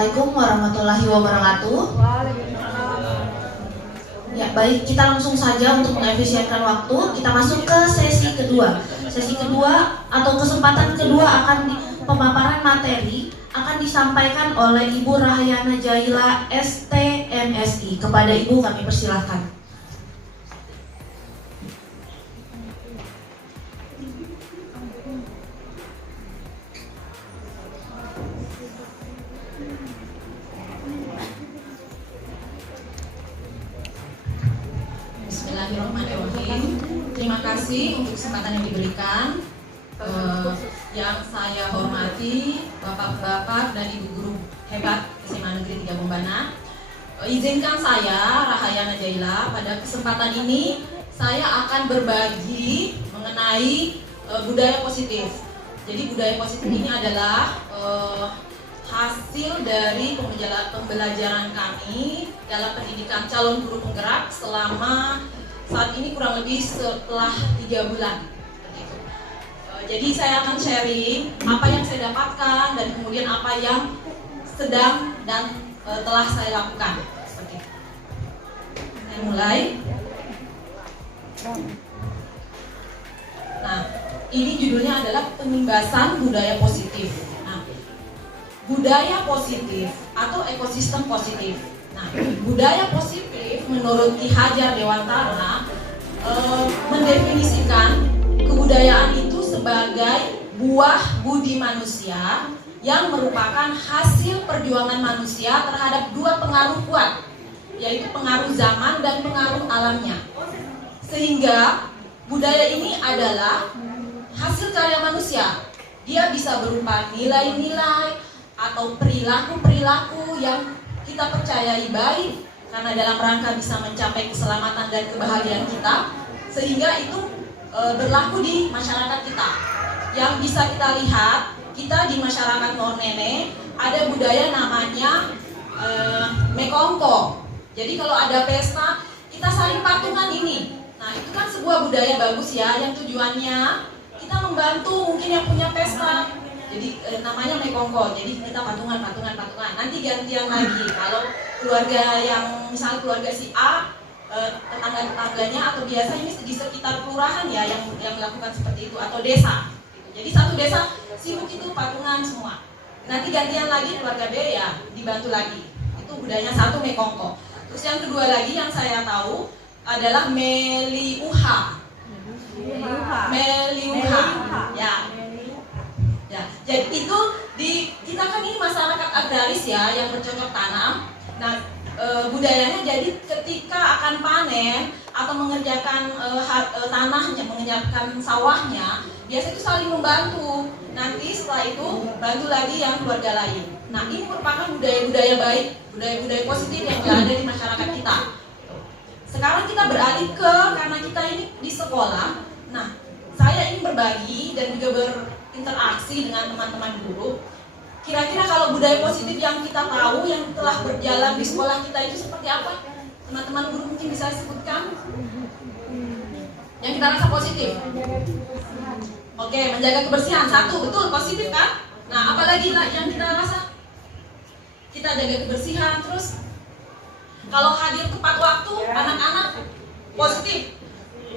Assalamualaikum warahmatullahi wabarakatuh. Ya, baik, kita langsung saja untuk mengefisienkan waktu. Kita masuk ke sesi kedua. Sesi kedua atau kesempatan kedua pemaparan materi akan disampaikan oleh Ibu Rahayana Jaila ST MSI. Kepada Ibu kami persilahkan. Bismillahirrahmanirrahim. Terima kasih untuk kesempatan yang diberikan. Yang saya hormati Bapak-bapak dan Ibu guru hebat SMA Negeri 3 Bombana. Izinkan saya, Rahayana Jaila, pada kesempatan ini saya akan berbagi mengenai budaya positif. Jadi budaya positif ini adalah hasil dari pembelajaran kami dalam pendidikan calon guru penggerak selama saat ini kurang lebih setelah 3 bulan. Jadi saya akan sharing apa yang saya dapatkan dan kemudian apa yang sedang dan telah saya lakukan. Seperti itu. Saya mulai. Nah, ini judulnya adalah penimbasan budaya positif. Budaya positif atau ekosistem positif. Nah, budaya positif menurut Ki Hajar Dewantara mendefinisikan kebudayaan itu sebagai buah budi manusia yang merupakan hasil perjuangan manusia terhadap dua pengaruh kuat, yaitu pengaruh zaman dan pengaruh alamnya. Sehingga budaya ini adalah hasil karya manusia. Dia bisa berupa nilai-nilai atau perilaku-perilaku yang kita percayai baik karena dalam rangka bisa mencapai keselamatan dan kebahagiaan kita, sehingga itu berlaku di masyarakat kita. Yang bisa kita lihat, kita di masyarakat Nornene ada budaya namanya mekongko. Jadi kalau ada pesta, kita saling patungan ini. Nah, itu kan sebuah budaya bagus ya, yang tujuannya kita membantu mungkin yang punya pesta. Jadi namanya mekongko. Jadi kita patungan. Nanti gantian lagi. Kalau keluarga yang misalnya keluarga si A, tetangga-tetangganya atau biasa ini di sekitar kelurahan ya yang melakukan seperti itu atau desa. Jadi satu desa sibuk itu patungan semua. Nanti gantian lagi keluarga B ya dibantu lagi. Itu budayanya satu mekongko. Terus yang kedua lagi yang saya tahu adalah meliuha. Ya, jadi itu kita kan ini masyarakat agraris ya yang bercocok tanam. Nah, budayanya jadi ketika akan panen atau mengerjakan tanahnya, mengerjakan sawahnya, biasa itu saling membantu. Nanti setelah itu bantu lagi yang keluarga lain. Nah, ini merupakan budaya-budaya baik, budaya-budaya positif yang ada di masyarakat kita. Sekarang kita beralih karena kita ini di sekolah. Nah, saya ingin berbagi dan juga berinteraksi dengan teman-teman guru. Kira-kira kalau budaya positif yang kita tahu, yang telah berjalan di sekolah kita itu seperti apa? Teman-teman guru mungkin bisa sebutkan? Yang kita rasa positif. Oke, menjaga kebersihan. Satu, betul, positif kan? Nah, apalagi yang kita rasa? Kita jaga kebersihan, terus kalau hadir tepat waktu, anak-anak positif.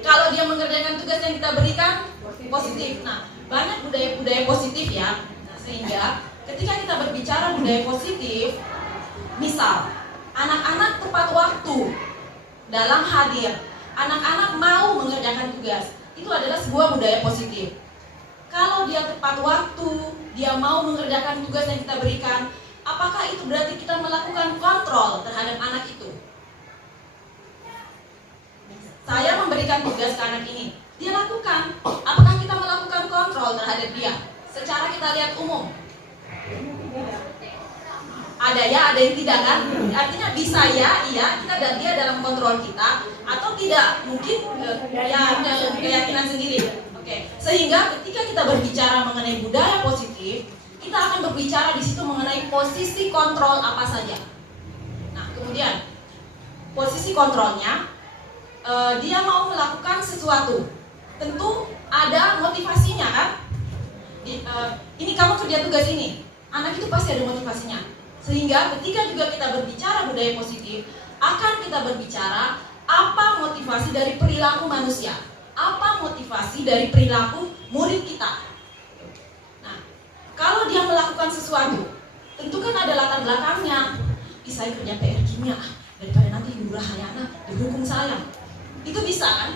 Kalau dia mengerjakan tugas yang kita berikan, positif. Nah, banyak budaya-budaya positif ya. Nah, sehingga ketika kita berbicara budaya positif, misal anak-anak tepat waktu dalam hadir, anak-anak mau mengerjakan tugas, itu adalah sebuah budaya positif. Kalau dia tepat waktu, dia mau mengerjakan tugas yang kita berikan, apakah itu berarti kita melakukan kontrol terhadap anak itu? Saya memberikan tugas ke anak ini, dia lakukan. Apakah kita melakukan kontrol terhadap dia? Secara kita lihat umum, ada ya, ada yang tidak kan? Artinya bisa ya, iya, kita dan dia dalam kontrol kita, atau tidak, mungkin ya keyakinan sendiri. Oke. Sehingga ketika kita berbicara mengenai budaya positif, kita akan berbicara di situ mengenai posisi kontrol apa saja. Nah, kemudian posisi kontrolnya, dia mau melakukan sesuatu, tentu ada motivasinya kan? Ini kamu kerja tugas ini, anak itu pasti ada motivasinya. Sehingga ketika juga kita berbicara budaya positif, akan kita berbicara apa motivasi dari perilaku manusia, apa motivasi dari perilaku murid kita. Nah, kalau dia melakukan sesuatu, tentu kan ada latar belakangnya. Saya kerja PR kimia, daripada nanti Ibu Rahayana dihukum saya. Itu bisa kan?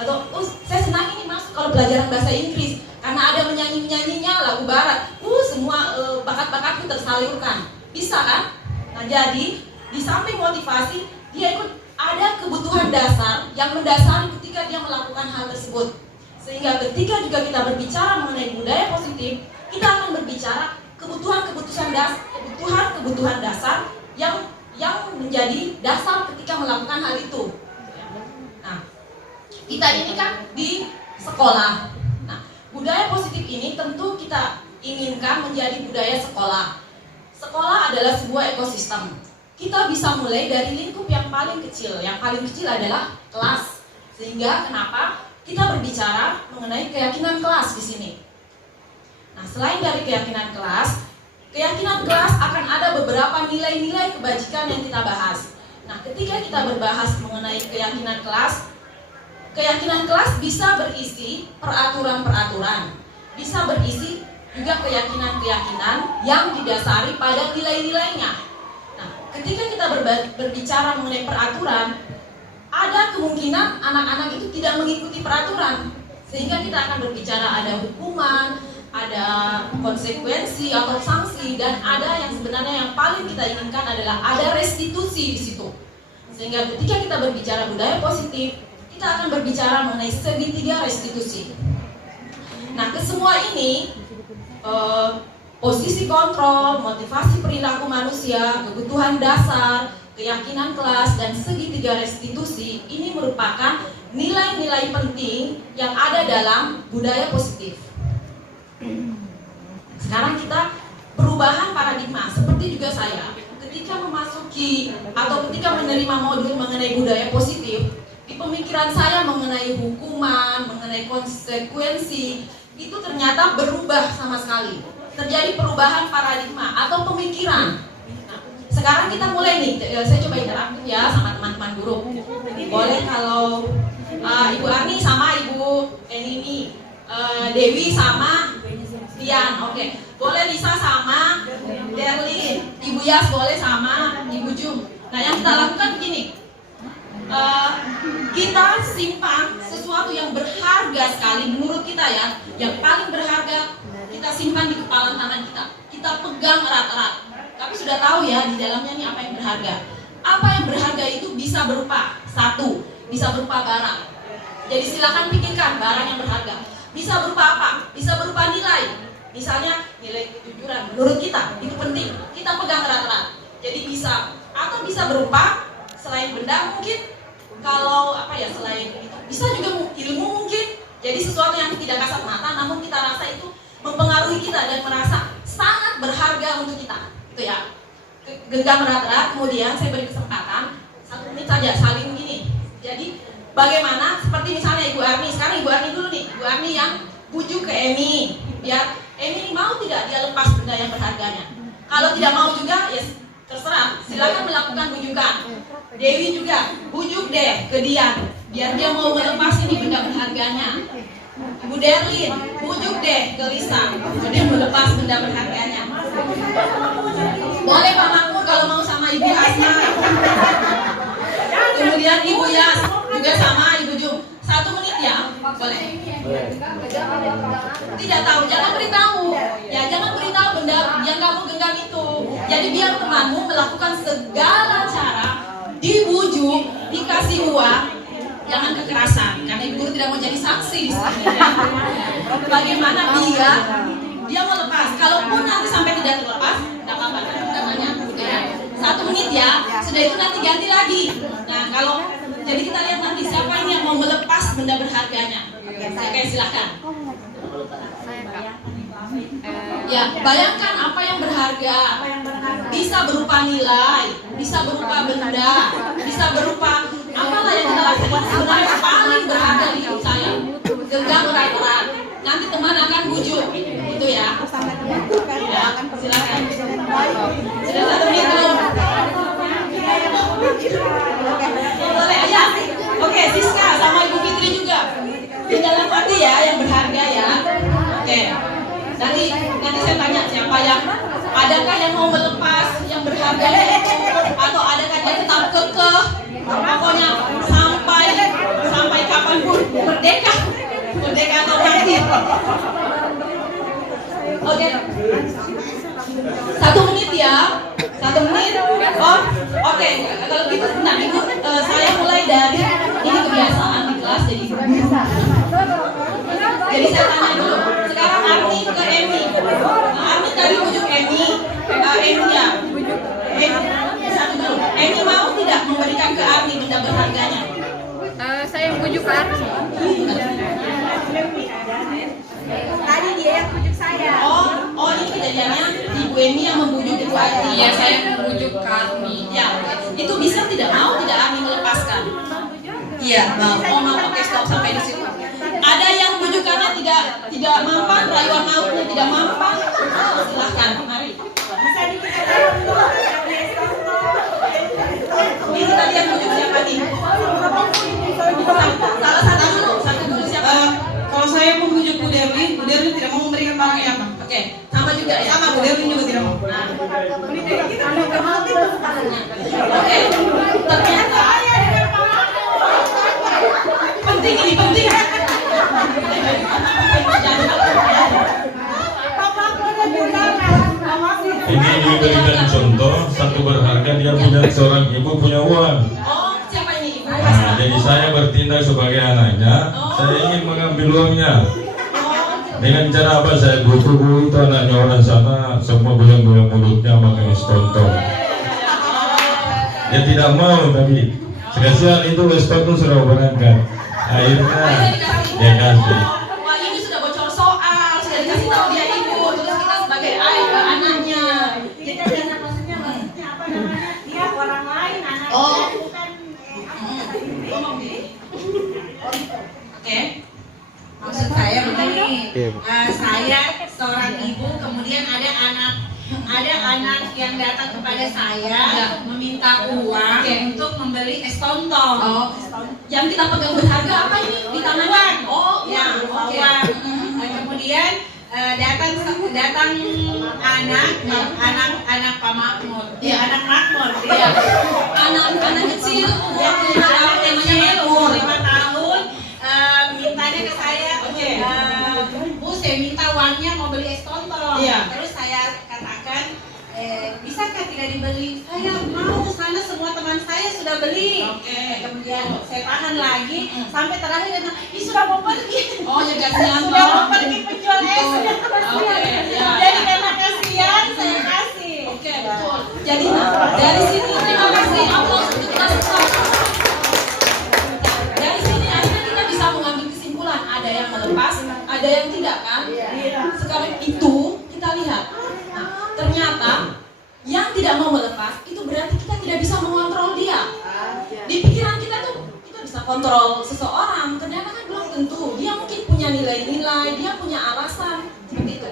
Atau saya senang ini masuk kalau pelajaran bahasa Inggris karena ada menyanyinya lagu barat. Semua bakat-bakatku tersalurkan. Bisa kan? Nah, jadi di samping motivasi, dia ikut ada kebutuhan dasar yang mendasari ketika dia melakukan hal tersebut. Sehingga ketika juga kita berbicara mengenai budaya positif, kita akan berbicara kebutuhan dasar yang menjadi dasar ketika melakukan hal itu. Nah, kita ini kan di sekolah. Nah, budaya positif ini tentu kita inginkan menjadi budaya sekolah. Sekolah adalah sebuah ekosistem. Kita bisa mulai dari lingkup yang paling kecil. Yang paling kecil adalah kelas. Sehingga kenapa kita berbicara mengenai keyakinan kelas di sini. Nah, selain dari keyakinan kelas akan ada beberapa nilai-nilai kebajikan yang kita bahas. Nah, ketika kita berbahas mengenai keyakinan kelas bisa berisi peraturan-peraturan, bisa berisi juga keyakinan-keyakinan yang didasari pada nilai-nilainya. Nah, ketika kita berbicara mengenai peraturan, ada kemungkinan anak-anak itu tidak mengikuti peraturan, sehingga kita akan berbicara ada hukuman, ada konsekuensi atau sanksi, dan ada yang sebenarnya yang paling kita inginkan adalah ada restitusi di situ. Sehingga ketika kita berbicara budaya positif, kita akan berbicara mengenai segitiga restitusi. Nah, kesemua ini posisi kontrol, motivasi perilaku manusia, kebutuhan dasar, keyakinan kelas, dan segitiga restitusi ini merupakan nilai-nilai penting yang ada dalam budaya positif. Sekarang kita perubahan paradigma, seperti juga saya ketika memasuki atau ketika menerima modul mengenai budaya positif, di pemikiran saya mengenai hukuman, mengenai konsekuensi, itu ternyata berubah sama sekali. Terjadi perubahan paradigma atau pemikiran. Nah, sekarang kita mulai nih, saya coba interaktif ya sama teman-teman guru. Boleh kalau Ibu Ani sama Ibu Enini, Dewi sama Dian, oke. Boleh Lisa sama Derlin, Ibu Yas boleh sama Ibu Jum. Nah, yang kita lakukan begini, kita simpan sesuatu yang berharga sekali menurut kita ya, yang paling berharga kita simpan di kepala tangan kita. Kita pegang erat-erat. Tapi sudah tahu ya di dalamnya nih apa yang berharga. Apa yang berharga itu bisa berupa satu, bisa berupa barang. Jadi silakan pikirkan barang yang berharga. Bisa berupa apa? Bisa berupa nilai. Misalnya nilai kejujuran menurut kita itu penting. Kita pegang erat-erat. Jadi bisa atau bisa berupa selain benda mungkin, kalau apa ya, selain itu bisa juga ilmu mungkin. Jadi sesuatu yang tidak kasat mata namun kita rasa itu mempengaruhi kita dan merasa sangat berharga untuk kita. Itu ya. Genggam erat-erat. Kemudian saya beri kesempatan 1 menit saja saling gini. Jadi bagaimana seperti misalnya Ibu Arni, sekarang Ibu Arni dulu nih, Ibu Arni yang bujuk ke Emi, biar Emi mau tidak dia lepas benda yang berharganya. Kalau tidak mau juga ya terserah, silakan melakukan bujukan. Dewi juga bujuk deh ke Dian, biar dia mau melepas ini benda berharganya. Ibu Derlin bujuk deh ke Lisa, biar dia melepas benda berharganya. Boleh Pak Makmur kalau mau sama Ibu Asma. Kemudian Ibu Yas juga sama Ibu Jum. 1 menit ya, boleh. Tidak tahu, jangan beritahu. Ya, jangan beritahu benda yang kamu genggam itu. Jadi biar temanmu melakukan segala cara, dibujuk, dikasih uang, jangan kekerasan. Karena ibu guru tidak mau jadi saksi di sini. Ya. Bagaimana dia melepas. Kalaupun nanti sampai tidak terlepas, tidak apa-apa. Namanya 1 menit ya. Sudah itu nanti ganti lagi. Nah, kalau jadi kita lihat nanti siapa ini yang mau melepas benda berharganya. Oke, silakan. Ya, bayangkan apa yang berharga. Bisa berupa nilai, bisa berupa benda, bisa berupa apalah yang kita lakukan sebenarnya paling berharga di hidup saya. Genggam erat-erat. Nanti teman akan bujuk, gitu ya. Ya, silakan. Sudah hati ya, yang berharga ya. Oke. Nanti saya tanya siapa yang adakah yang mau melepas yang berharga itu, atau adakah dia tetap kekeh, pokoknya sampai kapanpun merdeka atau mati. Oke. 1 menit ya. 1 menit. Oh, oke. Kalau gitu, nah Ibu, saya mulai dari ini kebiasaan di kelas jadi guru. Jadi saya tanya dulu. Sekarang Arni ke Emi. Nah, Arni tadi bujuk Emi. Emi-nya. Satu dulu. Emi mau tidak memberikan ke Arni benda berharganya? Saya yang bujuk Kak Arni. Tadi dia yang bujuk saya. Oh ini kejadiannya Ibu Emi yang membujuk Ibu Arni. Iya, saya yang membujuk Kak Arni. Ya, itu bisa tidak mau tidak Arni melepaskan? Iya, mau. Oh mau, oke stop sampai di situ. Ada yang bujukannya tidak mampan, rayuan mautnya tidak mampan. Silahkan, mari. Bisa dikatakan dulu. Ini tadi yang bujuk siapa nih? Salah satu dulu siapa? Kalau saya membujuk Bu Derli tidak mau memberikan barangnya apa? Oke, sama juga ya. Sama Bu Derli juga tidak mau. Oke, ternyata penting ini penting. Ini diberikan contoh, satu berharga dia punya seorang ibu punya uang. Oh, siapa ini? Nah, jadi saya bertindak sebagai anaknya, saya ingin mengambil uangnya. Dengan cara apa saya butuh itu anaknya orang sana semua goyang-goyang mulutnya makan es tontong. Dia tidak mau tapi sekasian itu es tontong sudah berangkat. Akhirnya dia kasih. Wah ini sudah bocor soal, sudah dikasih tahu dia ibu, terus kita sebagai anaknya. Kita jangan maksudnya apa namanya? Dia orang lain anaknya Oh. bukan Ngomong di. Oke. Maksud saya begini, saya seorang ibu, kemudian ada anak yang datang kepada saya meminta uang untuk membeli es tontong. Oh, yang kita pegang berharga apa ini di tangan? Oh, Ya, oke. uang. Kemudian datang anak Pak Makmur, Iya. anak Makmur, Iya. Anak kecil umur namanya Makmur. 5 tahun, mintanya ke saya, Oke. Bu, saya minta uangnya mau beli es tontong. Iya. Terus saya katakan, bisakah tidak dibeli? Saya mau, sana semua teman saya sudah beli. Oke. Kemudian saya tahan lagi sampai terakhir dia bilang, "Ih, sudah mau pergi." Oh, ya kasihan Sudah mau toh. pergi penjual es. Oke, ya. Jadi karena kasihan saya kasih. Oke, betul. Jadi dari sini terima kasih Allah untuk kita semua. Dari sini akhirnya kita bisa mengambil kesimpulan, ada yang melepas, ada yang tidak kan? Sekarang itu kita lihat. Nah, ternyata yang tidak mau melepas itu berarti kita tidak bisa mengontrol dia. Di pikiran kita tuh kita bisa kontrol seseorang, ternyata kan belum tentu. Dia mungkin punya nilai-nilai, dia punya alasan seperti itu.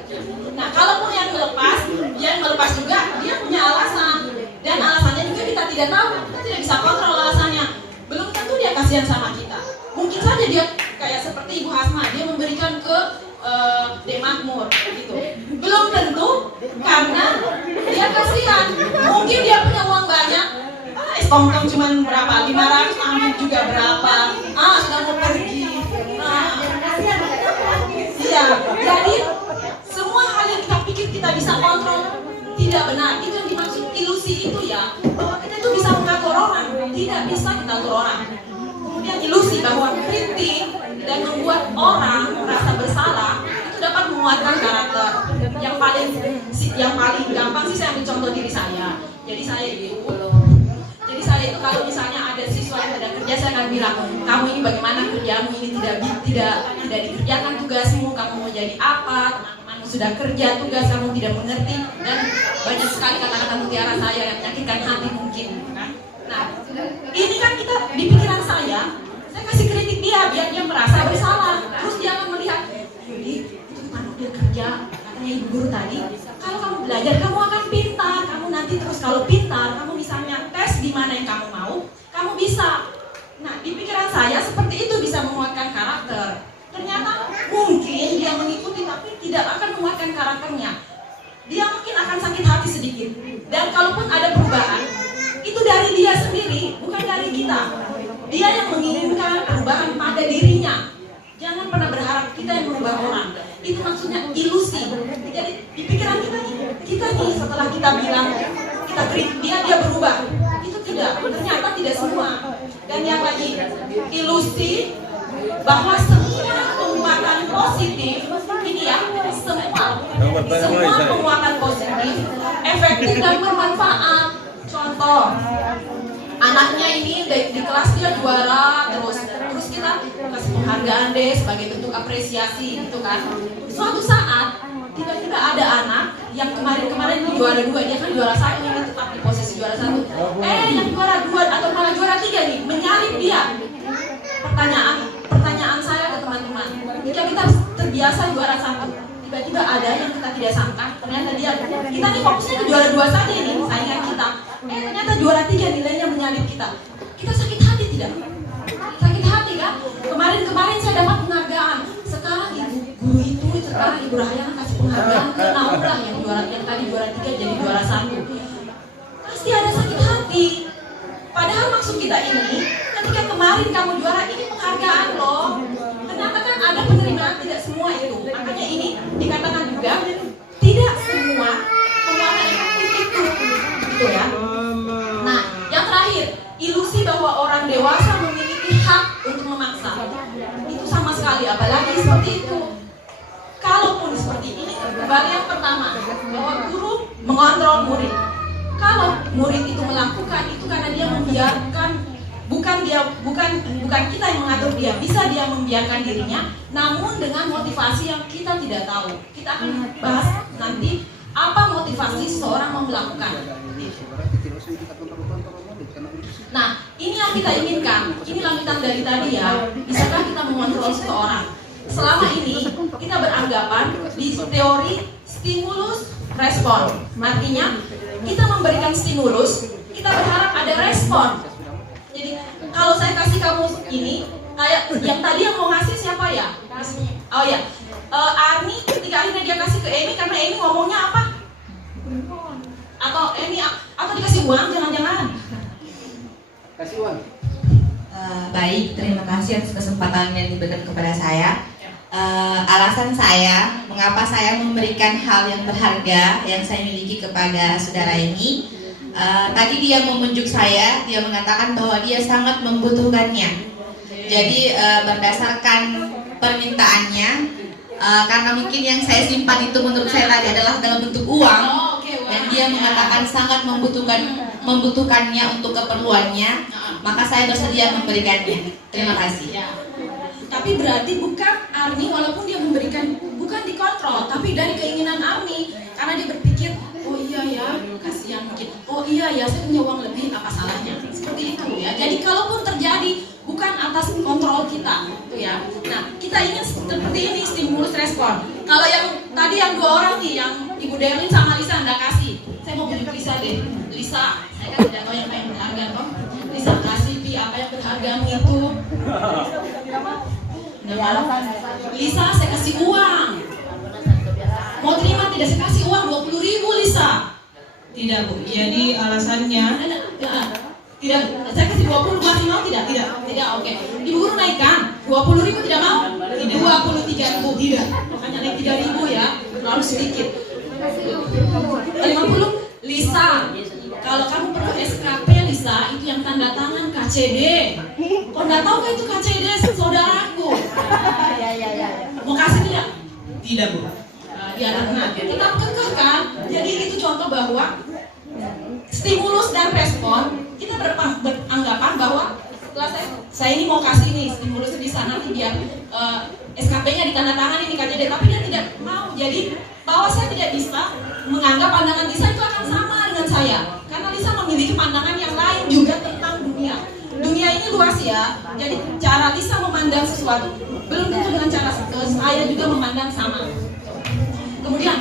Nah, kalaupun yang melepas juga dia punya alasan, dan alasannya juga kita tidak tahu, kita tidak bisa kontrol alasannya. Belum tentu dia kasihan sama kita. Mungkin saja dia kayak seperti Ibu Hasma, dia memberikan ke Dek Makmur gitu. Belum tentu karena dia kasihan. Mungkin dia punya uang banyak. Es tongtong cuma berapa? 500, ambil juga berapa? Sudah mau pergi. Iya. Jadi semua hal yang kita pikir kita bisa kontrol tidak benar. Itu yang dimaksud ilusi itu ya. Bahwa kita itu bisa mengatur orang, tidak bisa kita atur orang. Kemudian ilusi bahwa kritik dan membuat orang merasa bersalah itu dapat menguatkan karakter. Yang paling gampang sih saya ambil contoh diri saya. Jadi saya itu kalau misalnya ada siswa yang tidak kerja, saya akan bilang, kamu ini bagaimana kerjamu ini tidak dikerjakan tugasmu, kamu mau jadi apa, teman-temanmu sudah kerja tugas, kamu tidak mengerti, dan banyak sekali kata-kata mutiara saya yang menyakitkan hati mungkin. Nah, ini kan kita di pikiran saya kasih kritik dia biar dia merasa bersalah. Terus dia akan melihat, Yudi, itu gimana dia kerja? Katanya ibu guru tadi, kalau kamu belajar kamu akan pintar. Kamu nanti terus kalau pintar, kamu misalnya tes di mana yang kamu mau, kamu bisa. Nah, di pikiran saya seperti itu bisa menguatkan karakter. Ternyata belakangnya, dia mungkin akan sakit hati sedikit. Dan kalaupun ada perubahan, itu dari dia sendiri, bukan dari kita. Dia yang menginginkan perubahan pada dirinya. Jangan pernah berharap kita yang merubah orang. Itu maksudnya ilusi. Jadi di pikiran kita nih setelah kita bilang, kita kritik dia berubah. Itu tidak, ternyata tidak semua. Dan yang lagi, ilusi bahwa semua penguatan positif ini ya, semua penguatan positif efektif dan bermanfaat. Contoh, anaknya ini di kelas dia juara terus kita kasih penghargaan deh sebagai bentuk apresiasi gitu kan. Suatu saat tiba-tiba ada anak yang kemarin juara 2, dia kan juara 1, ini tetap di posisi juara 1. Yang juara 2 atau malah juara 3 nih menyalip dia. Pertanyaan saya ke teman-teman, jika kita terbiasa juara 1, tiba-tiba ada yang kita tidak sangka, ternyata kita nih fokusnya ke juara 2 saja ini saingan kita. Ternyata juara 3 nilainya menyalip kita. Kita sakit hati tidak? Sakit hati kan? Kemarin saya dapat penghargaan. Sekarang sekarang Ibu Rahayana kasih penghargaan ke Naura yang tadi juara 3 jadi juara 1. Pasti ada sakit hati. Padahal maksud kita ini, ketika kemarin kamu juara, ini penghargaan loh. Ternyata kan ada penerimaan, tidak semua itu. Makanya ini dikatakan juga tidak semua penguatan efektif itu, gitu ya. Nah, yang terakhir, ilusi bahwa orang dewasa memiliki hak untuk memaksa. Itu sama sekali, apalagi seperti itu. Kalaupun seperti ini, kembali yang pertama, bahwa guru mengontrol murid. Kalau murid itu melakukan itu karena dia membiarkan, bukan kita yang mengatur dia, bisa dia membiarkan dirinya, namun dengan motivasi yang kita tidak tahu. Kita akan bahas nanti apa motivasi seseorang mau melakukan. Nah, ini yang kita inginkan. Ini lanjutan dari tadi ya. Bisakah kita mengontrol seseorang? Selama ini kita beranggapan di teori stimulus respon. Artinya kita memberikan stimulus, kita berharap ada respon. Jadi kalau saya kasih kamu ini, kayak yang tadi yang mau ngasih siapa ya? Oh ya, Arni ketika akhirnya dia kasih ke Emi karena Emi ngomongnya apa? Atau Emi atau dikasih uang? Jangan-jangan kasih uang. Baik, terima kasih atas kesempatan yang diberikan kepada saya. Alasan saya mengapa saya memberikan hal yang berharga yang saya miliki kepada saudara ini, tadi dia memunjuk saya, dia mengatakan bahwa dia sangat membutuhkannya. Jadi berdasarkan permintaannya, karena mungkin yang saya simpan itu menurut saya tadi adalah dalam bentuk uang, dan dia mengatakan sangat membutuhkannya untuk keperluannya, maka saya bersedia memberikannya. Terima kasih. Tapi berarti bukan Arni, walaupun dia memberikan, bukan dikontrol, tapi dari keinginan Arni, karena dia berpikir, oh iya ya, kasihan mungkin, oh iya ya, saya punya uang lebih, apa salahnya? Seperti itu ya. Jadi kalaupun terjadi, bukan atas kontrol kita, gitu ya. Nah, kita ingin seperti ini, stimulus respon. Kalau yang tadi yang 2 orang nih, yang Ibu Derlin sama Lisa Anda kasih, saya mau bujuk Lisa deh. Lisa, saya kan tidak tahu yang berharga toh. Lisa kasih Pi apa yang berharga itu. Lisa, saya kasih uang. Mau terima tidak? Saya kasih uang 20.000 Lisa. Tidak Bu, jadi alasannya Tidak, saya kasih 20, masih mau tidak? Tidak, oke. Ibu guru naikkan 20.000 tidak mau? Tidak. 23.000 tidak. Makanya naik 3.000 ya, terlalu sedikit. 50 Lisa, kalau kamu perlu SKP Lisa, itu yang tanda tangan KCD. Kok nggak tahu kan itu KCD saudaraku? Mau kasih tidak? tidak Bu. Ya, nah, kita kekehkan. Jadi itu contoh bahwa stimulus dan respon, kita beranggapan bahwa setelah saya ini mau kasih nih stimulus di sana nanti biar SKP-nya ditandatangani ini KCD, tapi dia tidak mau. Jadi bahwa saya tidak bisa menganggap pandangan Lisa itu akan sama dengan saya, karena Lisa memiliki pandangan yang lain juga tentang dunia. Dunia ini luas ya, jadi cara Lisa memandang sesuatu belum tentu dengan cara saya juga memandang sama. Kemudian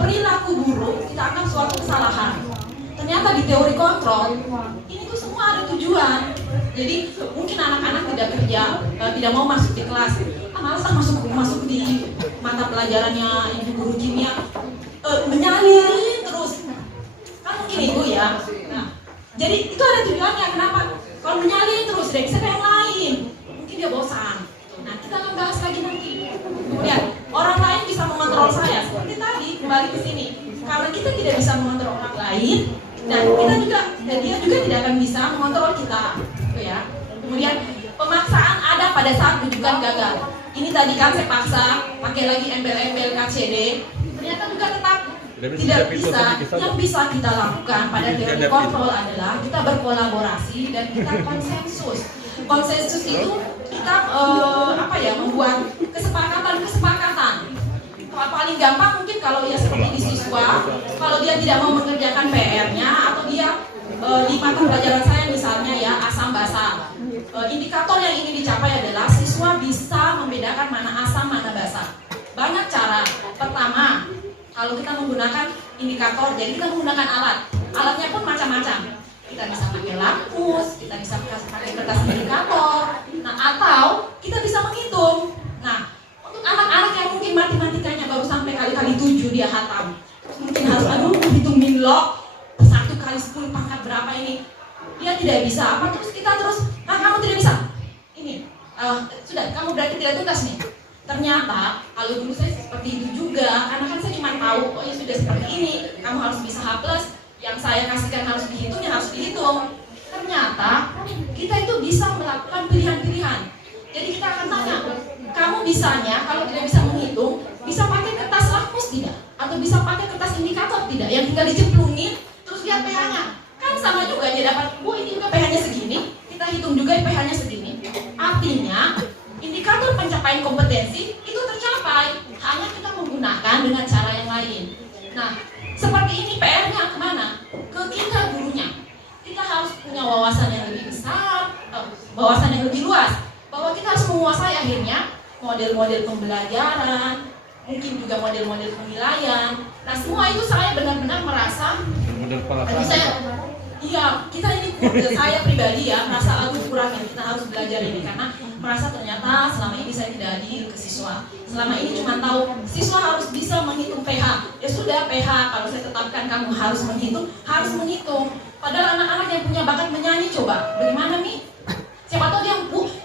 perilaku buruk kita anggap suatu kesalahan. Ternyata di teori kontrol ini tuh semua ada tujuan. Jadi mungkin anak-anak tidak kerja, tidak mau masuk di kelas, malas masuk di mata pelajarannya ibu guru kimia. menyalin terus. Kan mungkin itu ya. Nah, jadi itu ada tujuannya. Kenapa? Kalau menyalin terus dia bisa ke yang lain, mungkin dia bosan. Nah, kita akan bahas lagi nanti. Kemudian orang lain bisa mengontrol saya. Seperti tadi kembali ke sini. Karena kita tidak bisa mengontrol orang lain, dan kita juga, dan dia juga tidak akan bisa mengontrol kita, gitu ya. Kemudian pemaksaan ada pada saat rujukan gagal. Ini tadi kan saya paksa, pakai lagi embel-embel KCD, ternyata juga tetap tidak bisa. Yang bisa kita lakukan pada teori kontrol adalah kita berkolaborasi dan kita konsensus. Konsensus itu kita membuat kesepakatan. Paling gampang mungkin kalau ya seperti di siswa, kalau dia tidak mau mengerjakan PR-nya atau dia di mata pelajaran saya misalnya ya asam basa, indikator yang ingin dicapai adalah siswa bisa membedakan mana asam mana basa. Banyak cara. Pertama, kalau kita menggunakan indikator, jadi kita menggunakan alatnya pun macam-macam. Kita bisa pakai lampus, kita bisa pakai kertas indikator, nah atau kita bisa menghitung. Nah, untuk anak-anak yang mungkin matematikanya baru sampai kali-kali 7 dia hatam, mungkin harus hitung min log 1 kali 10 pangkat berapa ini, dia tidak bisa. Apa terus kita kamu tidak bisa ini, sudah kamu berarti tidak tuntas nih. Ternyata kalau dulu saya seperti itu juga, karena kan saya cuma tahu oh ya sudah seperti ini, kamu harus bisa H+, yang saya kasihkan harus dihitung, ya harus dihitung. Ternyata kita itu bisa melakukan pilihan-pilihan. Jadi kita akan tanya, kamu bisanya kalau tidak bisa menghitung, bisa pakai kertas lampus tidak? Atau bisa pakai kertas indikator tidak? Yang tinggal dicemplungin, terus lihat pH-nya. Kan sama juga dia dapat, ini juga pH-nya segini, kita hitung juga pH-nya segini. Artinya, indikator pencapaian kompetensi itu tercapai, hanya kita menggunakan dengan cara yang lain. Nah, seperti ini PR-nya kemana? Ke kita gurunya. Kita harus punya wawasan yang lebih besar, wawasan yang lebih luas, bahwa kita harus menguasai akhirnya model-model pembelajaran, mungkin juga model-model penilaian. Nah, semua itu saya benar-benar merasa kita ini saya pribadi ya merasa kurang ini, kita harus belajar ini karena merasa ternyata selama ini saya tidak hadir ke siswa. Selama ini cuma tahu siswa harus bisa menghitung pH. Ya sudah, pH kalau saya tetapkan kamu harus menghitung. Padahal anak-anak yang punya bakat menyanyi, coba bagaimana nih? Siapa tahu dia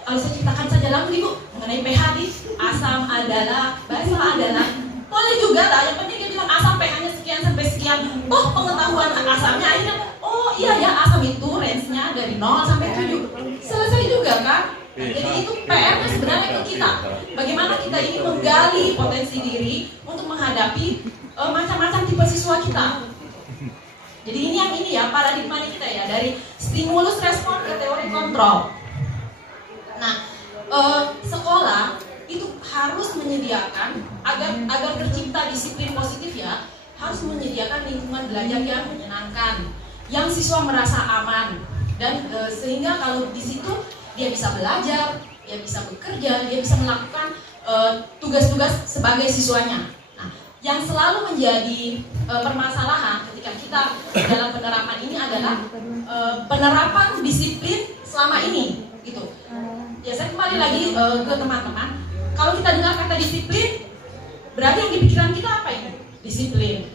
kalau saya ceritakan saja lagu ibu mengenai pH di asam adalah, basa adalah, boleh juga lah. Yang penting dia bilang asam pH-nya sekian sampai sekian. Toh pengetahuan asamnya akhirnya, oh iya ya asam itu range-nya dari 0 sampai 7. Selesai juga kan? Jadi itu PR-nya sebenarnya ke kita. Bagaimana kita ini menggali potensi diri untuk menghadapi macam-macam tipe siswa kita. Jadi ini ya paradigma kita ya, dari stimulus respon ke teori kontrol. Nah, sekolah itu harus menyediakan agar tercipta disiplin positif ya, harus menyediakan lingkungan belajar yang menyenangkan, yang siswa merasa aman, dan sehingga kalau di situ dia bisa belajar, dia bisa bekerja, dia bisa melakukan tugas-tugas sebagai siswanya. Nah, yang selalu menjadi permasalahan ketika kita dalam penerapan ini adalah penerapan disiplin selama ini, gitu. Ya saya kembali lagi ke teman-teman. Kalau kita dengar kata disiplin, berarti yang di pikiran kita apa ini? Disiplin.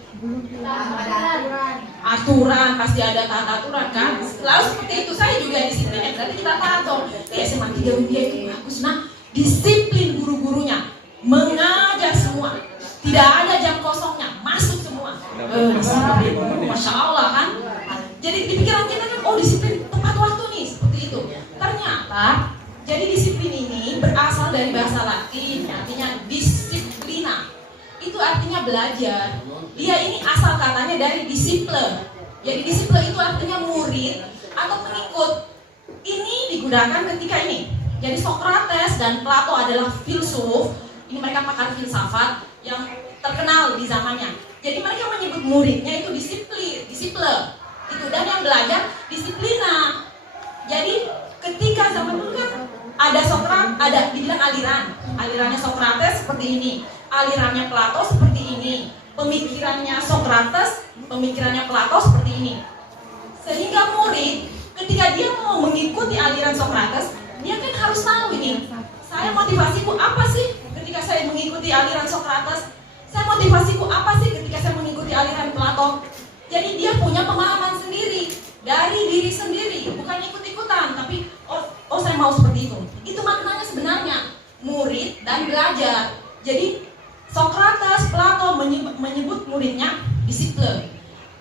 Aturan, pasti ada aturan kan? Lalu seperti itu, saya juga disiplin ya, berarti kita tahu. SMA 3 UPI itu bagus. Nah, disiplin guru-gurunya, mengajar semua, tidak ada jam kosongnya, masuk semua. Disiplin, Masya Allah kan? Jadi di pikiran kita kan, oh disiplin tepat waktu nih, seperti itu. Ternyata, jadi disiplin ini berasal dari bahasa Latin, artinya disiplina. Itu artinya belajar. Dia ini asal katanya dari disiple. Jadi disiple itu artinya murid atau pengikut. Ini digunakan ketika ini. Jadi Socrates dan Plato adalah filsuf. Ini mereka pakar filsafat yang terkenal di zamannya. Jadi mereka menyebut muridnya itu disiple. Itu, dan yang belajar disiplina. Jadi ketika zaman dulu kan ada Socrates, ada dibilang alirannya Socrates seperti ini, alirannya Plato seperti ini, pemikirannya Socrates, pemikirannya Plato seperti ini. Sehingga murid ketika dia mau mengikuti aliran Socrates, dia kan harus tahu ini, saya motivasiku apa sih ketika saya mengikuti aliran Socrates? Saya motivasiku apa sih ketika saya mengikuti aliran Plato? Jadi dia punya pemahaman sendiri dari diri sendiri, bukan ikut-ikutan, tapi oh saya mau seperti itu. Itu maknanya sebenarnya murid dan belajar. Jadi Socrates, Plato menyebut muridnya disiplin.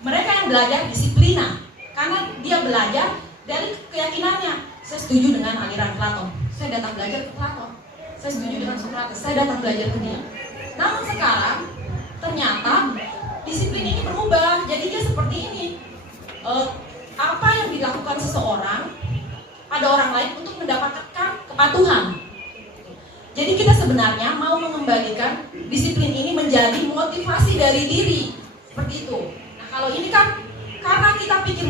Mereka yang belajar disiplina, karena dia belajar dari keyakinannya. Saya setuju dengan aliran Plato. Saya datang belajar ke Plato. Saya setuju dengan Socrates. Saya datang belajar ke dia. Namun sekarang ternyata disiplin ini berubah. Jadi dia seperti ini. Apa yang dilakukan seseorang pada orang lain untuk mendapatkan kepatuhan. Jadi kita sebenarnya mau mengembalikan disiplin ini menjadi motivasi dari diri. Seperti itu. Nah kalau ini kan karena kita pikir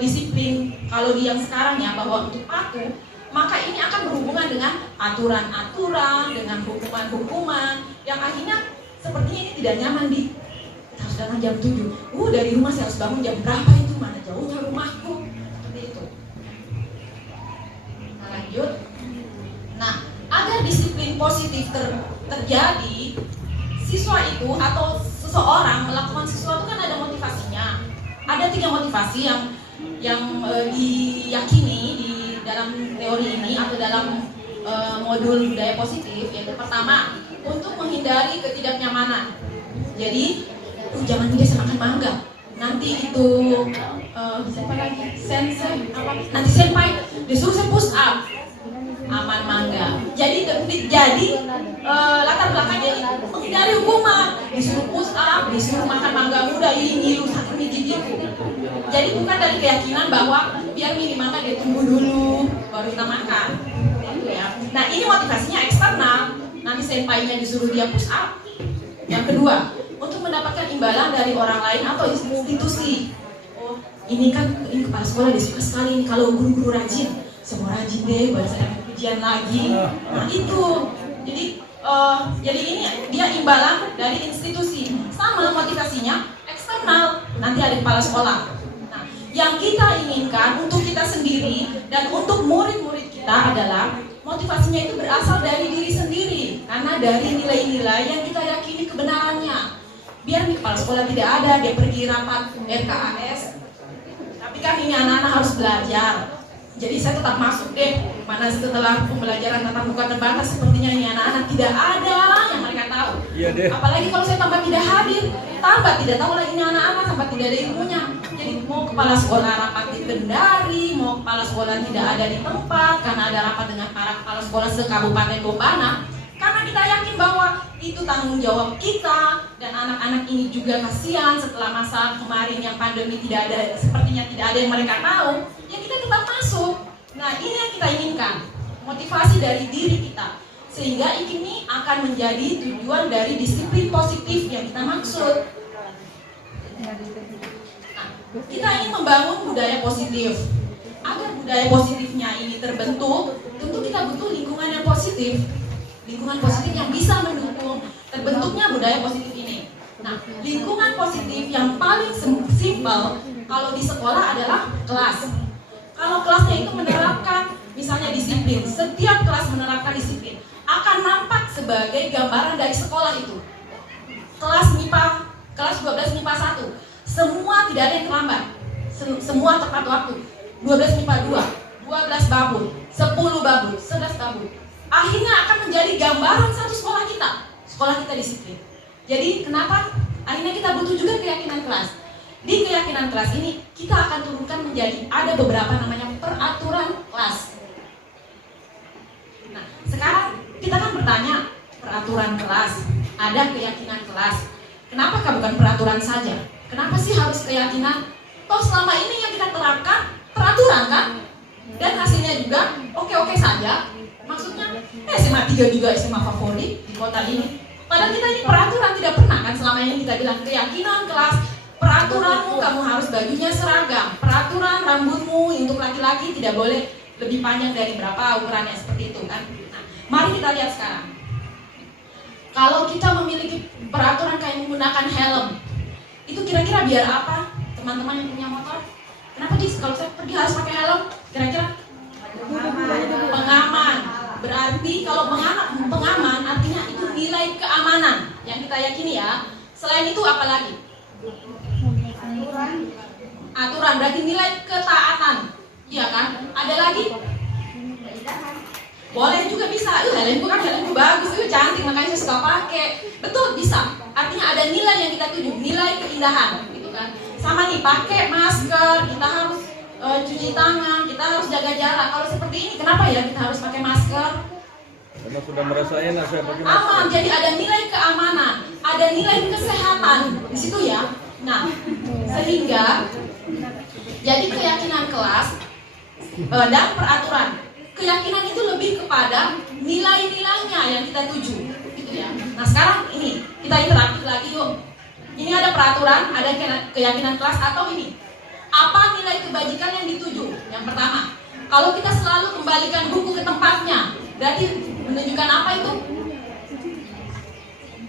disiplin kalau di yang sekarang ya bahwa untuk patuh, maka ini akan berhubungan dengan aturan-aturan, dengan hukuman-hukuman yang akhirnya sepertinya ini tidak nyaman di harus datang jam 7. Dari rumah saya harus bangun jam berapa itu, mana jauhnya rumahku. Seperti itu. Nah, lanjut. Nah, agar disiplin positif terjadi, siswa itu atau seseorang melakukan sesuatu kan ada motivasinya. Ada 3 motivasi yang diyakini di dalam teori ini atau dalam modul budaya positif. Yaitu pertama, untuk menghindari ketidaknyamanan. Jadi, jangan dia makan mangga. Nanti itu siapa lagi? Nanti senpai disuruh saya push up. Aman mangga. Jadi latar belakangnya menghindari hukuman, disuruh push up, disuruh makan mangga muda, ini ngilu sakit gigiku. Jadi bukan dari keyakinan bahwa biar minimal dia tunggu dulu baru kita makan. Itu ya. Nah ini motivasinya eksternal. Nanti senpainya disuruh dia push up. Yang kedua, untuk mendapatkan imbalan dari orang lain atau institusi. Oh ini kepala sekolah dia suka sekali kalau guru-guru rajin. Semua rajin deh, baru saya dapat pujian lagi. Nah itu, jadi ini dia imbalan dari institusi. Sama motivasinya eksternal. Nanti ada kepala sekolah. Nah, yang kita inginkan untuk kita sendiri dan untuk murid-murid kita adalah motivasinya itu berasal dari diri sendiri. Karena dari nilai-nilai yang kita yakini kebenarannya. Biar nih kepala sekolah tidak ada, dia pergi rapat RKAS. Tapi kan ini anak-anak harus belajar. Jadi saya tetap masuk deh, mana setelah pembelajaran tatap muka terbatas sepertinya ini anak-anak tidak ada yang mereka tahu. Iya deh. Apalagi kalau saya tambah tidak hadir, tambah tidak tahu lagi ini anak-anak sampai tidak ada ilmunya. Jadi mau kepala sekolah rapat di Kendari, mau kepala sekolah tidak ada di tempat karena ada rapat dengan para kepala sekolah se-Kabupaten Bombana. Karena kita yakin bahwa itu tanggung jawab kita dan anak-anak ini juga kasihan setelah masa kemarin yang pandemi tidak ada, sepertinya tidak ada yang mereka tahu. Ya kita tetap masuk. Nah ini yang kita inginkan, motivasi dari diri kita, sehingga ini akan menjadi tujuan dari disiplin positif yang kita maksud. Nah, kita ingin membangun budaya positif. Agar budaya positifnya ini terbentuk, tentu kita butuh lingkungan yang positif, lingkungan positif yang bisa mendukung terbentuknya budaya positif ini. Nah, lingkungan positif yang paling simpel kalau di sekolah adalah kelas. Kalau kelasnya itu menerapkan misalnya disiplin, setiap kelas menerapkan disiplin akan nampak sebagai gambaran dari sekolah itu. Kelas MIPA, kelas 12 MIPA 1, semua tidak ada yang terlambat, semua tepat waktu. 12 MIPA 2, 12 babul, 10 babul, 11 babul. Akhirnya akan menjadi gambaran satu sekolah kita disiplin. Jadi kenapa? Akhirnya kita butuh juga keyakinan kelas. Di keyakinan kelas ini kita akan turunkan menjadi ada beberapa namanya peraturan kelas. Nah, sekarang kita kan bertanya peraturan kelas, ada keyakinan kelas. Kenapa bukan peraturan saja? Kenapa sih harus keyakinan? Toh selama ini yang kita terapkan peraturan kan? Dan hasilnya juga oke-oke saja. Maksudnya SMA 3 juga SMA favorit di kota ini. Padahal kita ini peraturan tidak pernah kan selama ini kita bilang keyakinan kelas. Peraturanmu kamu harus bajunya seragam. Peraturan rambutmu untuk laki-laki tidak boleh lebih panjang dari berapa ukurannya seperti itu kan. Nah, mari kita lihat sekarang. Kalau kita memiliki peraturan kayak menggunakan helm, itu kira-kira biar apa? Teman-teman yang punya motor, kenapa sih kalau saya pergi harus pakai helm? Kira-kira pengaman. Berarti kalau pengaman artinya itu nilai keamanan yang kita yakini ya. Selain itu apa lagi? Aturan berarti nilai ketaatan. Iya kan? Ada lagi? Boleh juga bisa. Helmku kan helmku bagus, cantik makanya saya suka pakai. Betul, bisa. Artinya ada nilai yang kita tuju, nilai keindahan gitu kan. Sama nih, pakai masker, kita harus cuci tangan, kita harus jaga jarak. Kalau seperti ini kenapa ya kita harus pakai masker? Karena sudah merasa enak saya pakai masker. Aman, jadi ada nilai keamanan, ada nilai kesehatan di situ ya. Nah, sehingga jadi keyakinan kelas dan peraturan. Keyakinan itu lebih kepada nilai-nilainya yang kita tuju, gitu ya. Nah sekarang ini kita interaktif lagi yuk. Ini ada peraturan, ada keyakinan kelas atau ini. Apa nilai kebajikan yang dituju? Yang pertama, kalau kita selalu kembalikan buku ke tempatnya, berarti menunjukkan apa itu?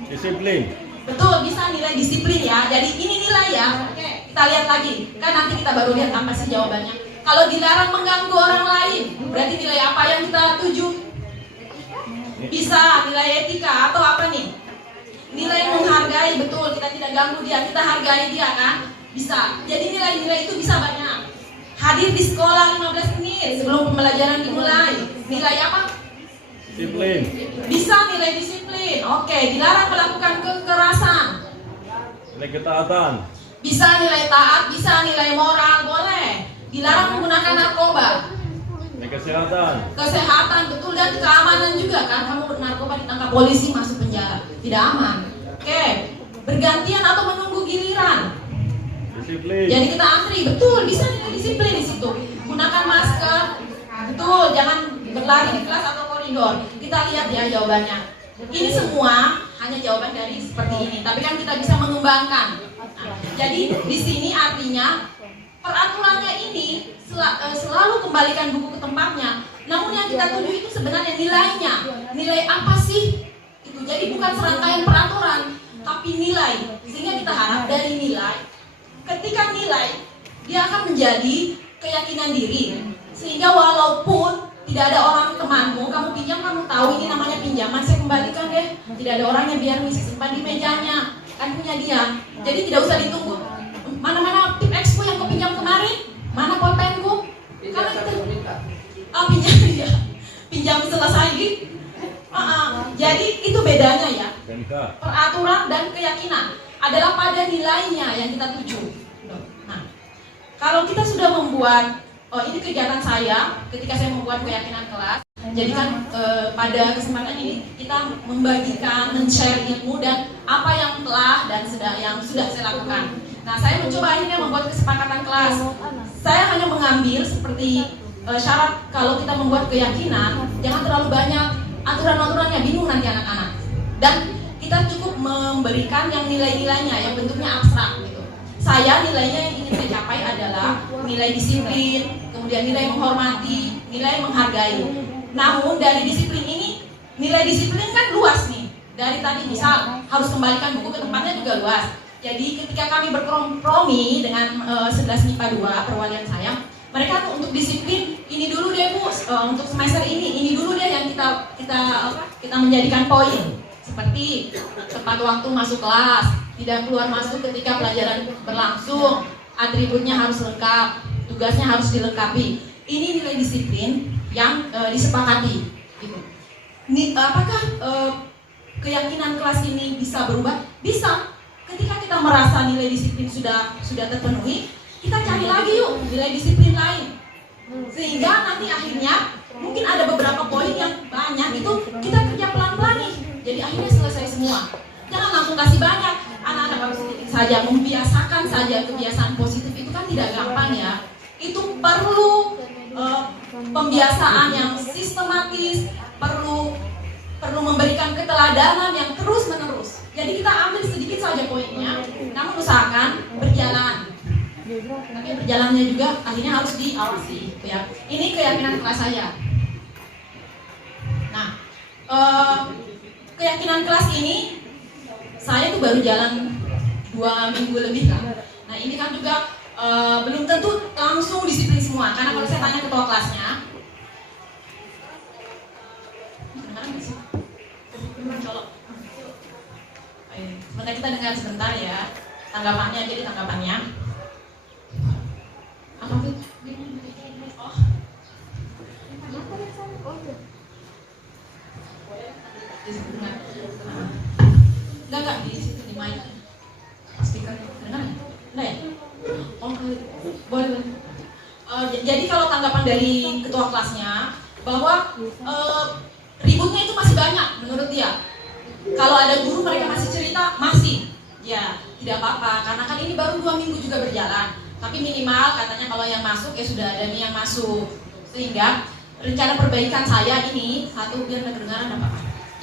Disiplin. Betul, bisa nilai disiplin ya. Jadi ini nilai ya. Oke, kita lihat lagi. Kan nanti kita baru lihat apa sih jawabannya. Kalau dilarang mengganggu orang lain, berarti nilai apa yang kita tuju? Bisa nilai etika atau apa nih? Nilai menghargai, betul, kita tidak ganggu dia, kita hargai dia kan? Bisa. Jadi nilai-nilai itu bisa banyak. Hadir di sekolah 15 menit sebelum pembelajaran dimulai. Nilai apa? Disiplin. Bisa nilai disiplin. Oke, dilarang melakukan kekerasan. Nilai ketaatan. Bisa nilai taat, bisa nilai moral, boleh. Dilarang menggunakan narkoba. Nilai kesehatan. Kesehatan, betul, dan keamanan juga kan. Kamu narkoba ditangkap polisi masuk penjara, tidak aman. Oke, bergantian atau menunggu giliran. Disiplin. Jadi kita antri, betul, bisa nilai disiplin di situ. Gunakan masker, betul, jangan berlari di kelas atau koridor. Kita lihat ya jawabannya. Ini semua hanya jawaban dari seperti ini, tapi kan kita bisa mengembangkan. Nah, jadi di sini artinya peraturannya ini selalu kembalikan buku ke tempatnya. Namun yang kita tuju itu sebenarnya nilainya. Nilai apa sih? Itu jadi bukan serangkaian peraturan, tapi nilai. Sehingga kita harap dari nilai, ketika nilai, dia akan menjadi keyakinan diri. Sehingga walaupun tidak ada orang temanmu, kamu pinjam, kamu tahu ini namanya pinjaman, saya kembalikan deh. Tidak ada orangnya, biar misi simpan di mejanya, kan punya dia. Jadi tidak usah ditunggu. Mana-mana tip expo yang kau pinjam kemarin? Mana pulpenku? Kalau itu pinjam ya. Pinjam selesai gitu. Jadi itu bedanya ya. Peraturan dan keyakinan adalah pada nilainya yang kita tuju. Nah, kalau kita sudah membuat, ini kegiatan saya ketika saya membuat keyakinan kelas. Jadi kan pada kesempatan ini kita membagikan, men-share ilmu dan apa yang telah dan yang sudah saya lakukan. Nah, saya mencoba akhirnya membuat kesepakatan kelas. Saya hanya mengambil seperti syarat kalau kita membuat keyakinan, jangan terlalu banyak aturan-aturannya, bingung nanti anak-anak. Dan kita cukup memberikan yang nilai-nilainya, yang bentuknya abstrak gitu. Saya nilainya yang ingin saya capai adalah nilai disiplin, kemudian nilai menghormati, nilai menghargai. Namun dari disiplin ini, nilai disiplin kan luas nih. Dari tadi misal harus kembalikan buku ke tempatnya juga luas. Jadi ketika kami berkompromi dengan 11 MIPA 2 perwalian saya, mereka tuh untuk disiplin ini dulu deh Bu, untuk semester ini dulu deh yang kita menjadikan poin. Seperti tepat waktu masuk kelas, tidak keluar masuk ketika pelajaran berlangsung, atributnya harus lengkap, tugasnya harus dilengkapi. Ini nilai disiplin yang disepakati. Gitu. Apakah keyakinan kelas ini bisa berubah? Bisa. Ketika kita merasa nilai disiplin sudah terpenuhi, kita cari lagi yuk nilai disiplin lain. Sehingga nanti akhirnya mungkin ada beberapa poin yang banyak itu kita kerja pelan-pelan nih. Jadi akhirnya selesai semua. Jangan langsung kasih banyak. Anak-anak harus sedikit saja, membiasakan saja kebiasaan positif itu kan tidak gampang ya. Itu perlu pembiasaan yang sistematis, perlu memberikan keteladanan yang terus-menerus. Jadi kita ambil sedikit saja poinnya, namun usahakan berjalan. Tapi berjalannya juga akhirnya harus diawasi. Ya. Ini keyakinan kelas saya. Nah, keyakinan kelas ini saya tuh baru jalan 2 minggu lebih kan. Nah ini kan juga belum tentu langsung disiplin semua. Karena kalau saya tanya ketua kelasnya, kedengaran nggak sih? Colok. Sebentar kita dengar sebentar ya tanggapannya. Jadi tanggapannya apa tuh? Oh. Enggak di situ di mic speaker dengar enggak ya? Oh boleh. Jadi kalau tanggapan dari ketua kelasnya bahwa ributnya itu masih banyak menurut dia. Kalau ada guru mereka masih cerita masih ya tidak apa-apa karena kan ini baru 2 minggu juga berjalan. Tapi minimal katanya kalau yang masuk ya sudah ada nih yang masuk. Sehingga rencana perbaikan saya ini satu biar kedengaran apa?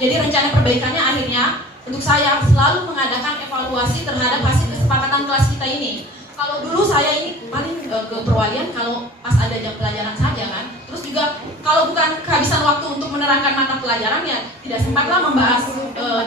Jadi rencana perbaikannya akhirnya untuk saya selalu mengadakan evaluasi terhadap hasil kesepakatan kelas kita ini. Kalau dulu saya ini paling ke perwalian kalau pas ada jam pelajaran saja kan. Terus juga kalau bukan kehabisan waktu untuk menerangkan mata pelajaran ya tidak sempatlah membahas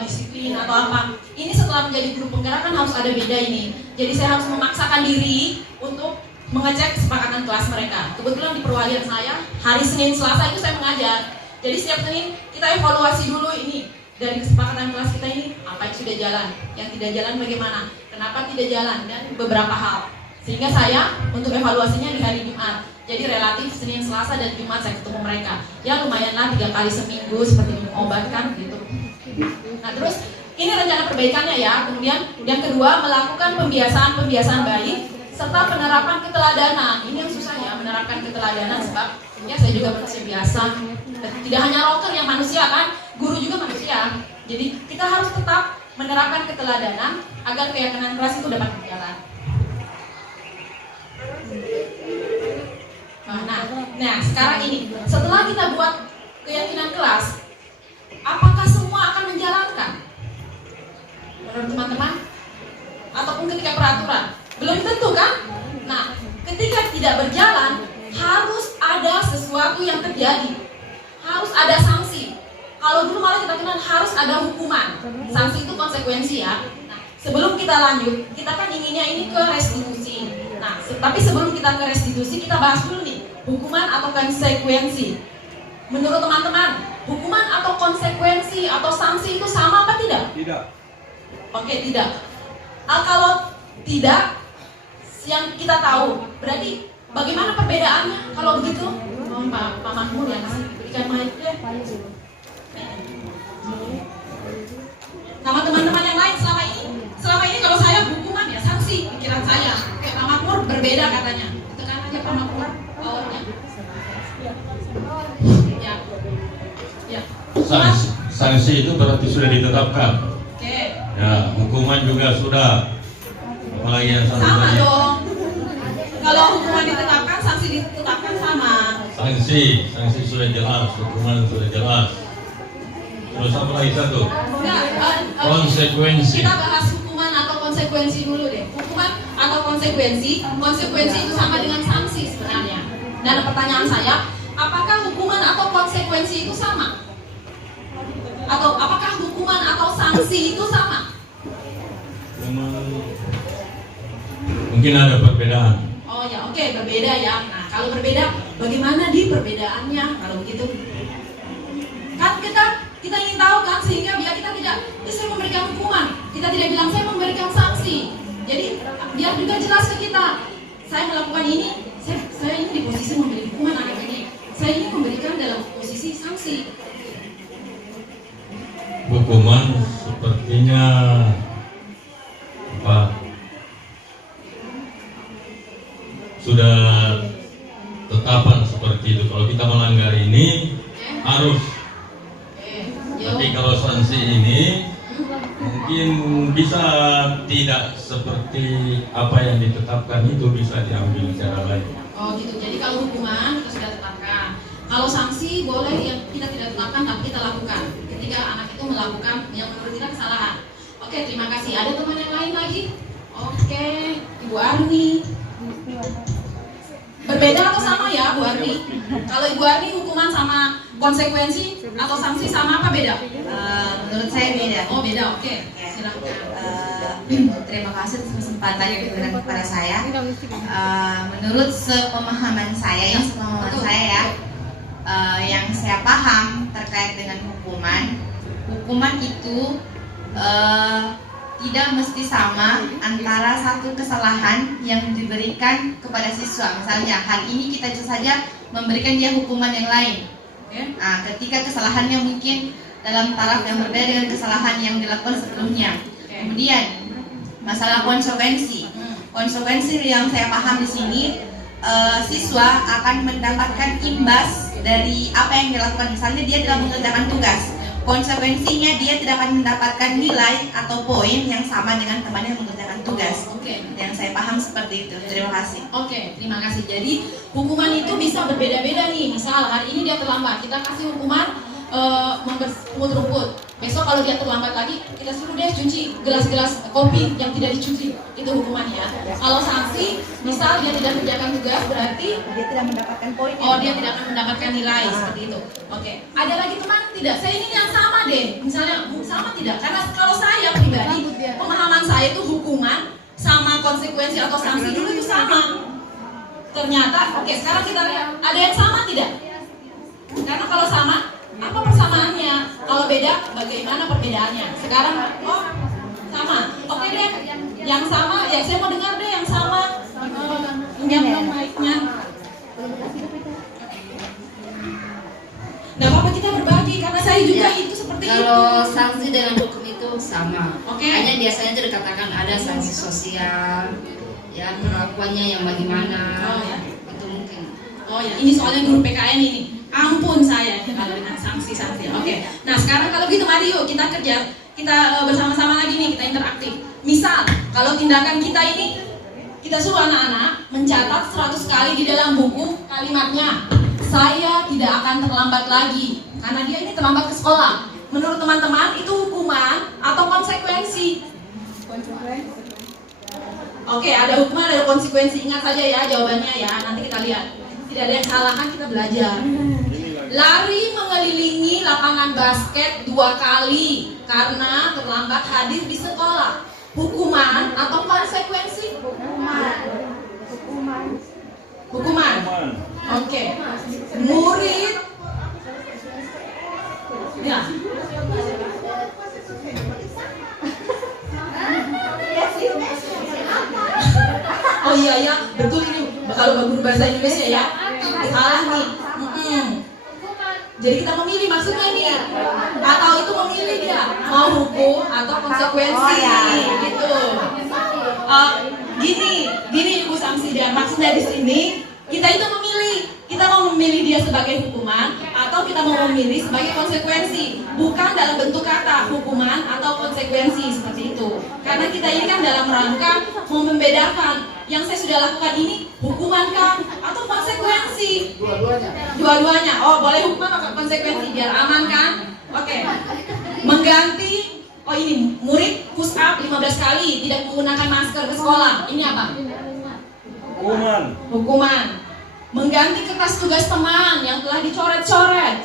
disiplin atau apa. Ini setelah menjadi guru penggerak kan harus ada beda ini. Jadi saya harus memaksakan diri untuk mengecek kesepakatan kelas mereka. Kebetulan di perwalian saya hari Senin Selasa itu saya mengajar. Jadi setiap Senin kita evaluasi dulu ini dari kesepakatan kelas kita ini apa yang sudah jalan, yang tidak jalan bagaimana, kenapa tidak jalan dan beberapa hal. Sehingga saya untuk evaluasinya di hari Jumat. Jadi relatif Senin, Selasa dan Jumat saya ketemu mereka. Ya lumayanlah 3 kali seminggu seperti minum obat kan gitu. Nah terus ini rencana perbaikannya ya. Kemudian yang kedua melakukan pembiasaan baik serta penerapan keteladanan. Ini yang susah ya menerapkan keteladanan sebab ya saya juga manusia biasa. Tidak hanya rocker yang manusia kan, guru juga manusia. Jadi kita harus tetap menerapkan keteladanan agar keyakinan kelas itu dapat berjalan. Nah sekarang ini setelah kita buat keyakinan kelas, apakah semua akan menjalankan? Menurut teman-teman? Ataupun ketika peraturan? Belum tentu kan? Nah ketika tidak berjalan harus ada sesuatu yang terjadi. Harus ada sanksi. Kalau dulu malah kita kenal harus ada hukuman. Sanksi itu konsekuensi ya. Nah, sebelum kita lanjut, kita kan inginnya ini ke restitusi. Nah, tapi sebelum kita ke restitusi, kita bahas dulu nih, hukuman atau konsekuensi. Menurut teman-teman, hukuman atau konsekuensi atau sanksi itu sama apa tidak? Tidak. Oke, tidak. Kalau tidak, yang kita tahu, berarti bagaimana perbedaannya kalau begitu? Pak Mahmud yang kasih berikan mic deh. Sama teman-teman yang lain selama ini kalau saya hukuman ya sanksi pikiran saya. Kayak Pak Makmur berbeda katanya. Tekan aja Pak Makmur powernya. Ya. Sanksi itu berarti sudah ditetapkan. Oke. Ya, hukuman juga sudah. Apalagi yang Sama dong. Kalau hukuman ditetapkan, sanksi ditetapkan sama. Sanksi sudah jelas, hukuman sudah jelas. Terus apa lagi satu? Konsekuensi. Kita bahas hukuman atau konsekuensi dulu deh. Hukuman atau konsekuensi itu sama dengan sanksi sebenarnya. Dan pertanyaan saya, apakah hukuman atau konsekuensi itu sama? Atau apakah hukuman atau sanksi itu sama? Mungkin ada perbedaan. Oh ya, oke, berbeda ya. Nah, kalau berbeda, bagaimana di perbedaannya? Kalau begitu, kan kita ingin tahu kan, sehingga biar kita tidak, saya memberikan hukuman, kita tidak bilang saya memberikan sanksi. Jadi biar juga jelas ke kita, saya melakukan ini, saya ini di posisi memberi hukuman anak ini, saya ini memberikan dalam posisi sanksi. Hukuman sepertinya apa? Sudah tetapan seperti itu. Kalau kita melanggar ini harus. Tapi kalau sanksi ini mungkin bisa tidak seperti apa yang ditetapkan itu, bisa diambil cara lain. Oh gitu. Jadi kalau hukuman kita sudah tetapkan. Kalau sanksi boleh yang kita tidak tetapkan tapi kita lakukan. Ketika anak itu melakukan yang menurut kita kesalahan. Oke, terima kasih. Ada teman yang lain lagi? Oke, Ibu Arni. Berbeda atau sama ya Bu Arni? Kalau Ibu Arni hukuman sama konsekuensi atau sanksi sama apa beda? Menurut saya beda. Oh beda, oke. Silakan. Terima kasih atas kesempatan yang diberikan kepada saya. Menurut sepemahaman saya, yang saya paham terkait dengan hukuman itu tidak mesti sama antara satu kesalahan yang diberikan kepada siswa. Misalnya hari ini kita saja memberikan dia hukuman yang lain. Nah, ketika kesalahannya mungkin dalam taraf yang berbeda dengan kesalahan yang dilakukan sebelumnya. Kemudian masalah konsekuensi. Konsekuensi yang saya paham di sini, siswa akan mendapatkan imbas dari apa yang dilakukan. Misalnya dia tidak mengerjakan tugas, konsekuensinya dia tidak akan mendapatkan nilai atau poin yang sama dengan teman yang mengerjakan tugas. Yang saya paham seperti itu. Terima kasih. Oke, terima kasih. Jadi hukuman itu bisa berbeda-beda nih. Misal hari ini dia terlambat, kita kasih hukuman membersihkan rumput. Besok kalau dia terlambat lagi, kita suruh dia cuci gelas-gelas kopi yang tidak dicuci. Itu hukumannya. Kalau sanksi, misal dia tidak mengerjakan tugas, berarti Dia tidak mendapatkan poin. dia tidak akan mendapatkan nilai seperti itu. Oke. Ada lagi teman? Tidak. Saya ini yang sama deh. Misalnya sama tidak? Karena kalau saya pribadi, pemahaman saya itu hukuman sama konsekuensi atau sanksi dulu itu sama. Ternyata, oke, sekarang kita lihat ada yang sama tidak? Karena kalau sama, apa persamaannya? Kalau beda, bagaimana perbedaannya? Sekarang, oh sama. Oke deh, yang sama, ya saya mau dengar deh yang sama. Yang mic-nya. Nggak apa-apa kita berbagi, karena saya juga itu seperti itu. Kalau sanksi dengan hukum itu sama. Oke. Hanya biasanya itu dikatakan ada sanksi sosial, ya perlakuannya yang bagaimana. Oh ya. Itu mungkin. Oh ya, ini soalnya guru PKN ini. Ampun saya kalau dengan sanksi-sanksi. Oke. Nah sekarang kalau gitu mari yuk kita kerja, kita bersama-sama lagi nih, kita interaktif. Misal kalau tindakan kita ini, kita suruh anak-anak mencatat 100 kali di dalam buku kalimatnya. Saya tidak akan terlambat lagi karena dia ini terlambat ke sekolah. Menurut teman-teman itu hukuman atau konsekuensi? Oke, ada hukuman, ada konsekuensi. Ingat saja ya jawabannya ya. Nanti kita lihat. Tidak ada yang salah kan, kita belajar. Lari mengelilingi lapangan basket 2 kali karena terlambat hadir di sekolah. Hukuman atau konsekuensi? Hukuman. Oke. Murid. Ya. Oh iya ya, betul ini kalau guru bahasa Indonesia ya. Salah nih. Jadi kita memilih maksudnya nih. Atau itu memilih dia mau hukum atau konsekuensi gitu. Gini Ibu Samsidan, maksudnya di sini kita itu memilih. Kita mau memilih dia sebagai hukuman atau kita mau memilih sebagai konsekuensi, bukan dalam bentuk kata hukuman atau konsekuensi seperti itu. Karena kita ini kan dalam rangka mau membedakan yang saya sudah lakukan ini hukuman kan atau konsekuensi. Dua-duanya. Oh boleh hukuman atau konsekuensi biar aman kan? Oke. Mengganti. Oh ini murid push up 15 kali tidak menggunakan masker ke sekolah. Ini apa? Hukuman. Mengganti kertas tugas teman yang telah dicoret-coret.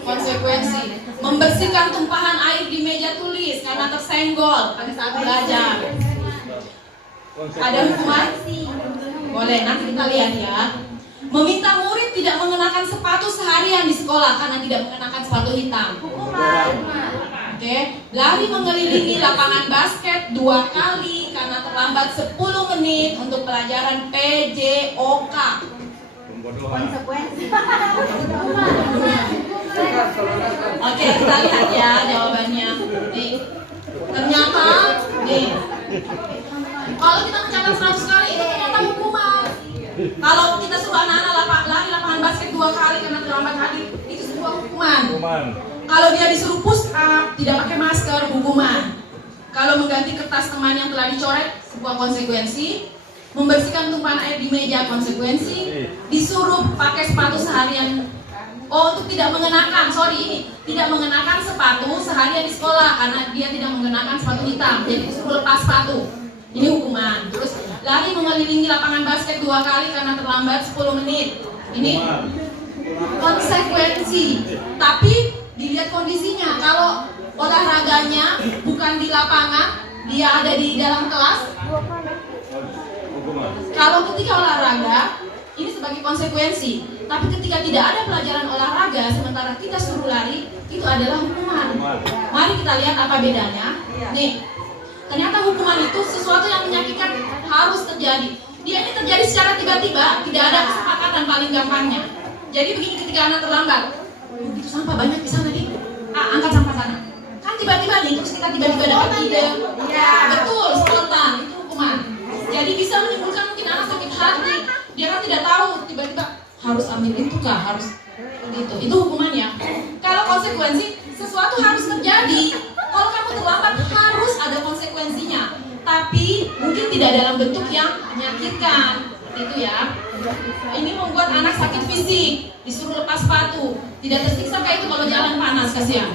Konsekuensi. Membersihkan tumpahan air di meja tulis karena tersenggol pada saat belajar. Ada hukuman? Boleh, nanti kita lihat ya. Meminta murid tidak mengenakan sepatu seharian di sekolah karena tidak mengenakan sepatu hitam. Oke. Lari mengelilingi lapangan basket 2 kali karena terlambat 10 menit untuk pelajaran PJOK. Konsekuensi. Oke, kita lihat ya jawabannya. Nih. Ternyata nih. Kalau kita mencatat 100 kali itu ternyata hukuman. Kalau kita suruh anak-anak lari lapangan basket 2 kali karena terlambat hadir, itu sebuah hukuman. Kalau dia disuruh push up, tidak pakai masker, hukuman. Kalau mengganti kertas teman yang telah dicoret, sebuah konsekuensi. Membersihkan tumpahan air di meja, konsekuensi. Disuruh pakai sepatu seharian. Oh, untuk tidak mengenakan, tidak mengenakan sepatu seharian di sekolah karena dia tidak mengenakan sepatu hitam. Jadi disuruh lepas sepatu. Ini hukuman. Terus lari mengelilingi lapangan basket 2 kali karena terlambat 10 menit. Ini konsekuensi. Tapi dilihat kondisinya. Kalau olahraganya bukan di lapangan, dia ada di dalam kelas. Kalau ketika olahraga, ini sebagai konsekuensi. Tapi ketika tidak ada pelajaran olahraga, sementara kita suruh lari, itu adalah hukuman. Mari kita lihat apa bedanya. Nih, ternyata hukuman itu sesuatu yang menyakitkan harus terjadi. Dia ini terjadi secara tiba-tiba, tidak ada kesepakatan paling gampangnya. Jadi begini, ketika anak terlambat, itu sampah banyak di sana nih, angkat sampah sana. Kan tiba-tiba nih, terus kita tiba-tiba dapat ide. Betul, spontan, itu hukuman. Jadi bisa menimbulkan mungkin anak sakit hati. Dia kan tidak tahu, tiba-tiba harus ambil itu kah, harus itu hukumannya. Kalau konsekuensi, sesuatu harus terjadi. Kalau kamu terlambat harus ada konsekuensinya, tapi mungkin tidak dalam bentuk yang menyakitkan, itu ya. Ini membuat anak sakit fisik, disuruh lepas sepatu, tidak tersiksa kayak itu kalau jalan panas, kasihan.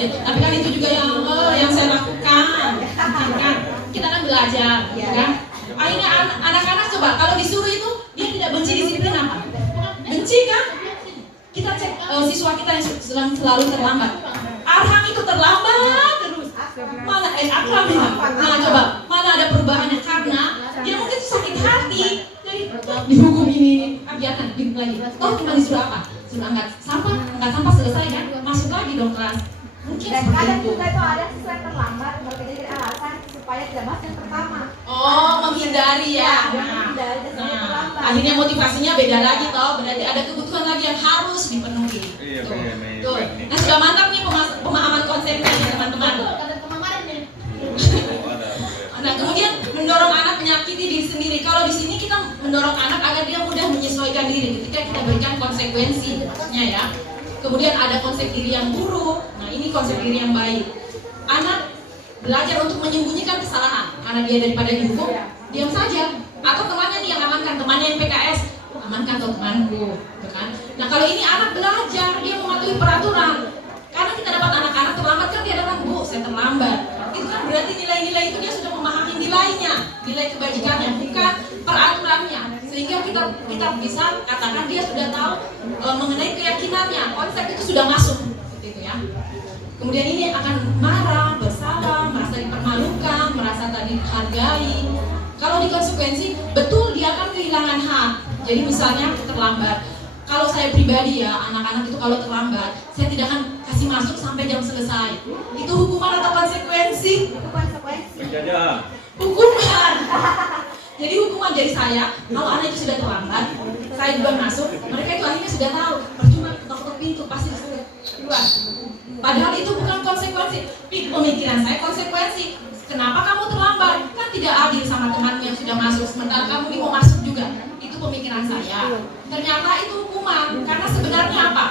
Ya, tapi kan itu juga yang saya lakukan. Kan? Kita kan belajar, kan? Akhirnya anak-anak coba kalau disuruh itu dia tidak benci disiplin apa? Benci kan? Kita cek siswa kita yang sedang selalu terlambat. Arhang itu terlambat terus. Mana Akram ya? Nah coba mana ada perubahannya karena dia mungkin sakit hati. Jadi dihukum ini, biarkan dihukum lagi. Oh cuma disuruh apa? Suruh angkat sampah selesai kan? Masuk lagi dong kelas. Mungkin seperti itu. Juga itu ada siswa yang terlambat berpikir alasan supaya tidak masuk yang pertama. Oh menghindari ya. Nah, akhirnya motivasinya beda lagi toh. Berarti ada kebutuhan lagi yang harus dipenuhi. Tuh. Nah sudah mantap nih pemahaman konsepnya ya teman-teman. Nah kemudian mendorong anak menyakiti diri sendiri. Kalau di sini kita mendorong anak agar dia mudah menyesuaikan diri ketika kita berikan konsekuensi, maksudnya ya. Kemudian ada konsep diri yang buruk. Nah ini konsep diri yang baik. Anak belajar untuk menyembunyikan kesalahan karena dia daripada dihukum diam saja. Atau temannya nih yang amankan, temannya yang PKS amankan tuh temanku, kan? Nah kalau ini anak belajar dia mematuhi peraturan. Karena kita dapat anak-anak terlambat kan dia datang, Bu saya terlambat. Itu kan berarti nilai-nilai itu dia sudah memahami nilainya, nilai kebajikannya, bukan peraturannya. Sehingga kita bisa katakan dia sudah tahu mengenai keyakinannya, konsep itu sudah masuk, seperti itu ya. Kemudian ini akan marah, bersalah, merasa dipermalukan, merasa tadi dihargai. Kalau dikonsekuensi, betul dia akan kehilangan hak. Jadi misalnya terlambat. Kalau saya pribadi ya, anak-anak itu kalau terlambat, saya tidak akan kasih masuk sampai jam selesai. Itu hukuman atau konsekuensi? Hukuman. Jadi hukuman dari saya, kalau anak itu sudah terlambat, saya duluan masuk, mereka itu akhirnya sudah tahu, percuma ketok pintu pasti disuruh keluar. Padahal itu bukan konsekuensi. Pemikiran saya konsekuensi. Kenapa kamu terlambat? Kan tidak adil sama temanmu yang sudah masuk, sementara kamu ini mau masuk juga. Itu pemikiran saya. Ternyata itu hukuman, karena sebenarnya apa?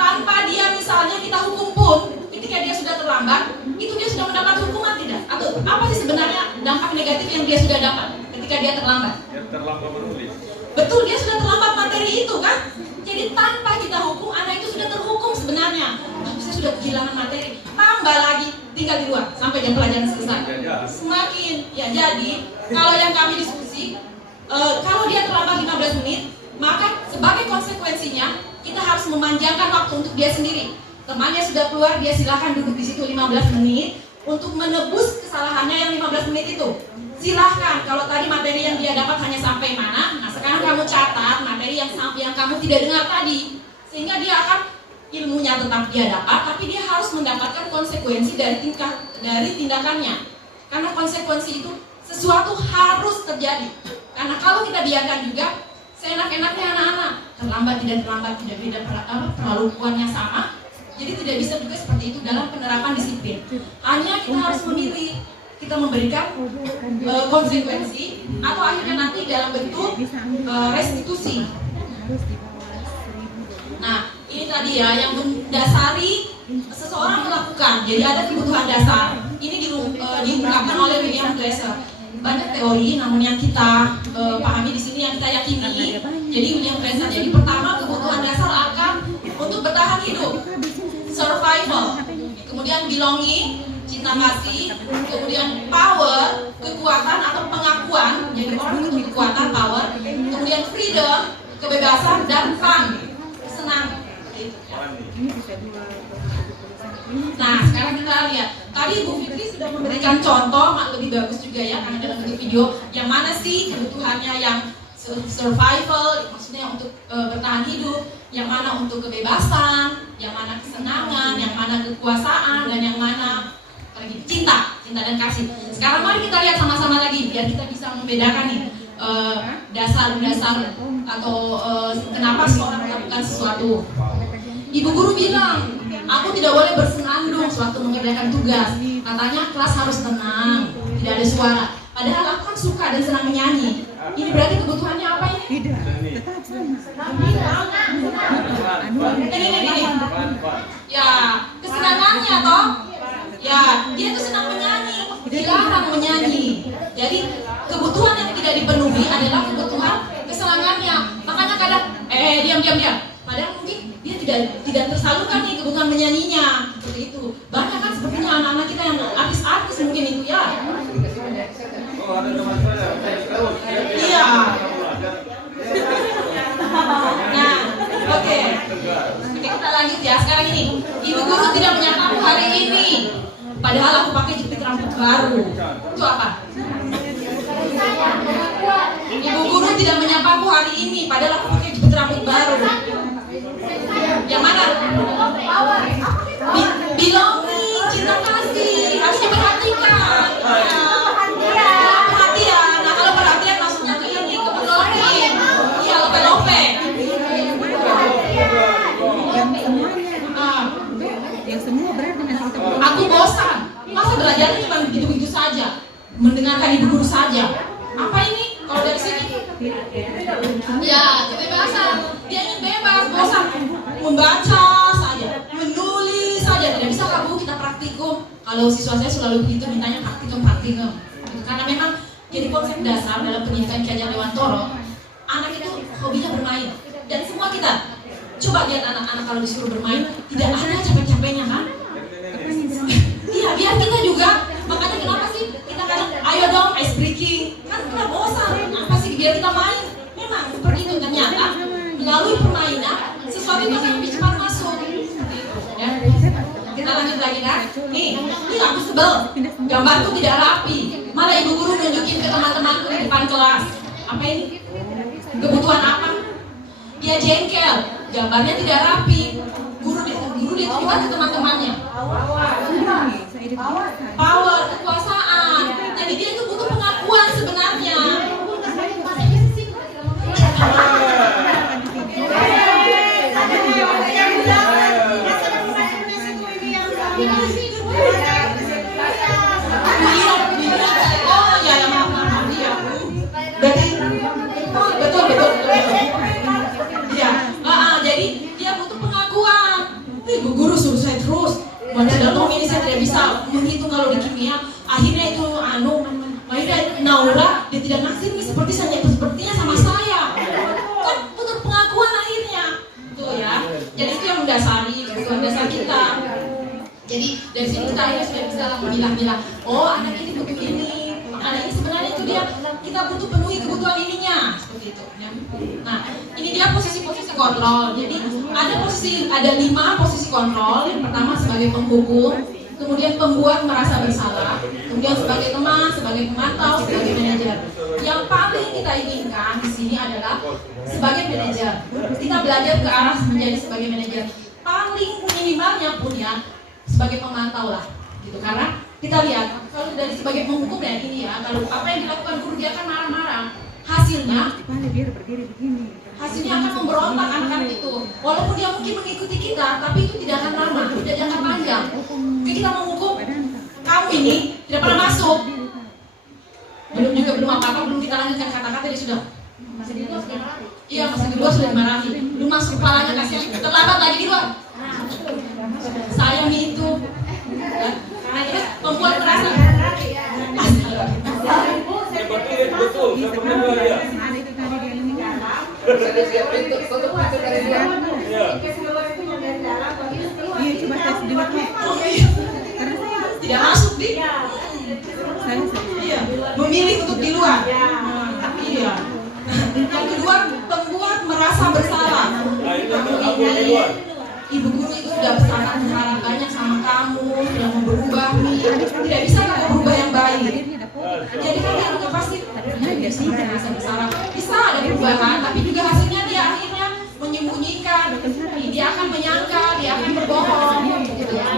Tanpa dia misalnya kita hukum pun, ketika dia sudah terlambat, itu dia sudah mendapat hukuman tidak? Atau apa sih sebenarnya dampak negatif yang dia sudah dapat ketika dia terlambat? Terlambat menulis. Betul, dia sudah terlambat materi itu kan? Jadi tanpa kita hukum, anak itu sudah terhukum sebenarnya. Tapi saya sudah kehilangan materi, tambah lagi, tinggal di luar sampai jam pelajaran selesai. Semakin, ya jadi, kalau yang kami diskusi, kalau dia terlambat 15 menit, maka sebagai konsekuensinya, kita harus memanjangkan waktu untuk dia sendiri. Temannya sudah keluar, dia silakan duduk di situ 15 menit untuk menebus kesalahannya yang 15 menit itu. Silahkan, kalau tadi materi yang dia dapat hanya sampai mana, nah sekarang kamu catat materi yang kamu tidak dengar tadi, sehingga dia akan ilmunya tetap dia dapat, tapi dia harus mendapatkan konsekuensi dari tindakannya. Karena konsekuensi itu sesuatu harus terjadi. Karena kalau kita biarkan juga, seenak-enaknya anak-anak terlambat tidak beda perlakuannya sama. Jadi tidak bisa juga seperti itu dalam penerapan disiplin. Hanya kita harus memilih. Kita memberikan konsekuensi atau akhirnya nanti dalam bentuk restitusi. Nah, ini tadi ya yang mendasari seseorang melakukan. Jadi ada kebutuhan dasar. Ini diungkapkan oleh William Glasser. Banyak teori, namun yang kita pahami di sini, yang kita yakini. Jadi William Glasser. Jadi pertama kebutuhan dasar akan untuk bertahan hidup, survival. Kemudian belonging, cinta kasih, kemudian power, kekuatan atau pengakuan, jadi orang butuh kekuatan, power, kemudian freedom, kebebasan, dan fun, senang. Nah, sekarang kita lihat. Tadi Bu Fitri sudah memberikan contoh, lebih bagus juga ya, karena dalam bentuk video, yang mana sih kebutuhannya yang survival, maksudnya untuk bertahan hidup, Yang mana untuk kebebasan, yang mana kesenangan, yang mana kekuasaan, dan yang mana lagi cinta dan kasih. Sekarang mari kita lihat sama-sama lagi biar kita bisa membedakan nih dasar-dasar atau kenapa seseorang melakukan sesuatu. Ibu guru bilang, aku tidak boleh bersenandung sewaktu mengerjakan tugas. Katanya kelas harus tenang, tidak ada suara. Padahal aku kan suka dan senang menyanyi. Ini berarti kebutuhannya apa ini? Ini. Ya, kesenangannya toh. Ya, dia tuh senang menyanyi, dilarang menyanyi. Jadi kebutuhan yang tidak dipenuhi adalah kebutuhan kesenangannya. Makanya kadang, diam. Padahal mungkin dia tidak tersalurkan nih kebutuhan menyanyinya. Seperti itu. Banyak kan sepertinya anak-anak kita yang artis-artis mungkin itu ya. Iya. Nah, oke, kita lanjut ya. Sekarang ini, ibu guru tidak menyapaku hari ini. Padahal aku pakai jepit rambut baru. Itu apa? Ibu guru tidak menyapaku hari ini. Padahal aku pakai jepit rambut baru. Yang mana? Belonging, cinta kasih. Harusnya perhatikan. Perhatian. Nah, kalau perhatian maksudnya ke ini, ke belonging. Iya, lope-lope. Aku bosan. Masa belajarnya cuma begitu-begitu saja, mendengarkan ibu guru saja. Apa ini? Kalau dari sini? Ya, kebebasan. Dia ingin bebas, bosan. Membaca saja, menulis saja. Tidak bisa lah Bu, kita praktikum. Kalau siswa saya selalu begitu, mintanya praktikum. Karena memang jadi konsep dasar dalam pendidikan Ki Hajar Dewantoro, anak itu hobinya bermain. Dan semua kita coba lihat anak-anak kalau disuruh bermain, tidak ada capek-capeknya kan? Iya, biar kita juga. Makanya kenapa sih kita kadang, ayo dong ice breaking. Kan kita bosan. Apa sih biar kita main? Memang seperti itu. Ternyata melalui permainan sesuatu itu akan lebih cepat masuk. Ya. Kita lanjut lagi kan? Nih aku sebel. Gambarku tidak rapi. Malah ibu guru nunjukin ke teman-temanku di depan kelas. Apa ini? Kebutuhan apa? Dia jengkel. Gambarnya tidak rapi. Guru ditunjukkan ke teman-temannya. Power, kekuasaan. Jadi dia itu butuh pengakuan sebenarnya. Oh ya, maaf ya. Berarti betul. Ya, jadi dia butuh pengakuan. Ibu guru suruh saya terus. Padahal ini saya tidak bisa menghitung kalau di kimia. Akhirnya itu Naura dia tidak naksir nih sepertinya sama saya. Kan butuh pengakuan akhirnya. Tuh ya. Jadi itu yang mendasari kebutuhan dasar kita. Jadi dari sini kita akhirnya sudah bisa memilah-milah. Oh, anak ini butuh ini. Anak ini sebenarnya itu dia kita butuh penuhi kebutuhan ininya. Seperti itu. Nah, ini dia posisi-posisi kontrol. Jadi ada 5 posisi kontrol. Yang pertama sebagai penghukum, kemudian pembuat merasa bersalah, kemudian sebagai teman, sebagai pemantau, sebagai manajer. Yang paling kita inginkan di sini adalah sebagai manajer. Kita belajar ke arah menjadi sebagai manajer. Paling minimalnya pun ya sebagai pemantau lah, gitu. Karena kita lihat kalau dari sebagai penghukum ya ini ya, kalau apa yang dilakukan guru dia akan marah-marah. Hasilnya akan memberontak anak-anak itu. Walaupun dia mungkin mengikuti kita, tapi itu tidak akan lama, tidak jangka panjang. Jadi kita menghukum kamu ini tidak pernah masuk. Belum apa-apa, belum kita lanjutkan kata-kata dia sudah. Iya, masih di luar sudah dimarahi. Belum masuk kepalanya kasihan, terlambat lagi di luar. Saya itu. Nah, terus membuat merasa. Betul, tidak masuk di. Iya, memilih untuk di luar. Iya. Yang kedua, pembuat merasa bersalah. Ibu guru itu sudah sangat berharap banyak sama kamu, sudah mau berubah, tidak bisa kamu berubah yang baik. Jadi kalian juga pasti bisa bersalah. Bisa ada perubahan, tapi juga hasilnya dia akhirnya menyembunyikan menyangka, dia akan berbohong, gitu ya.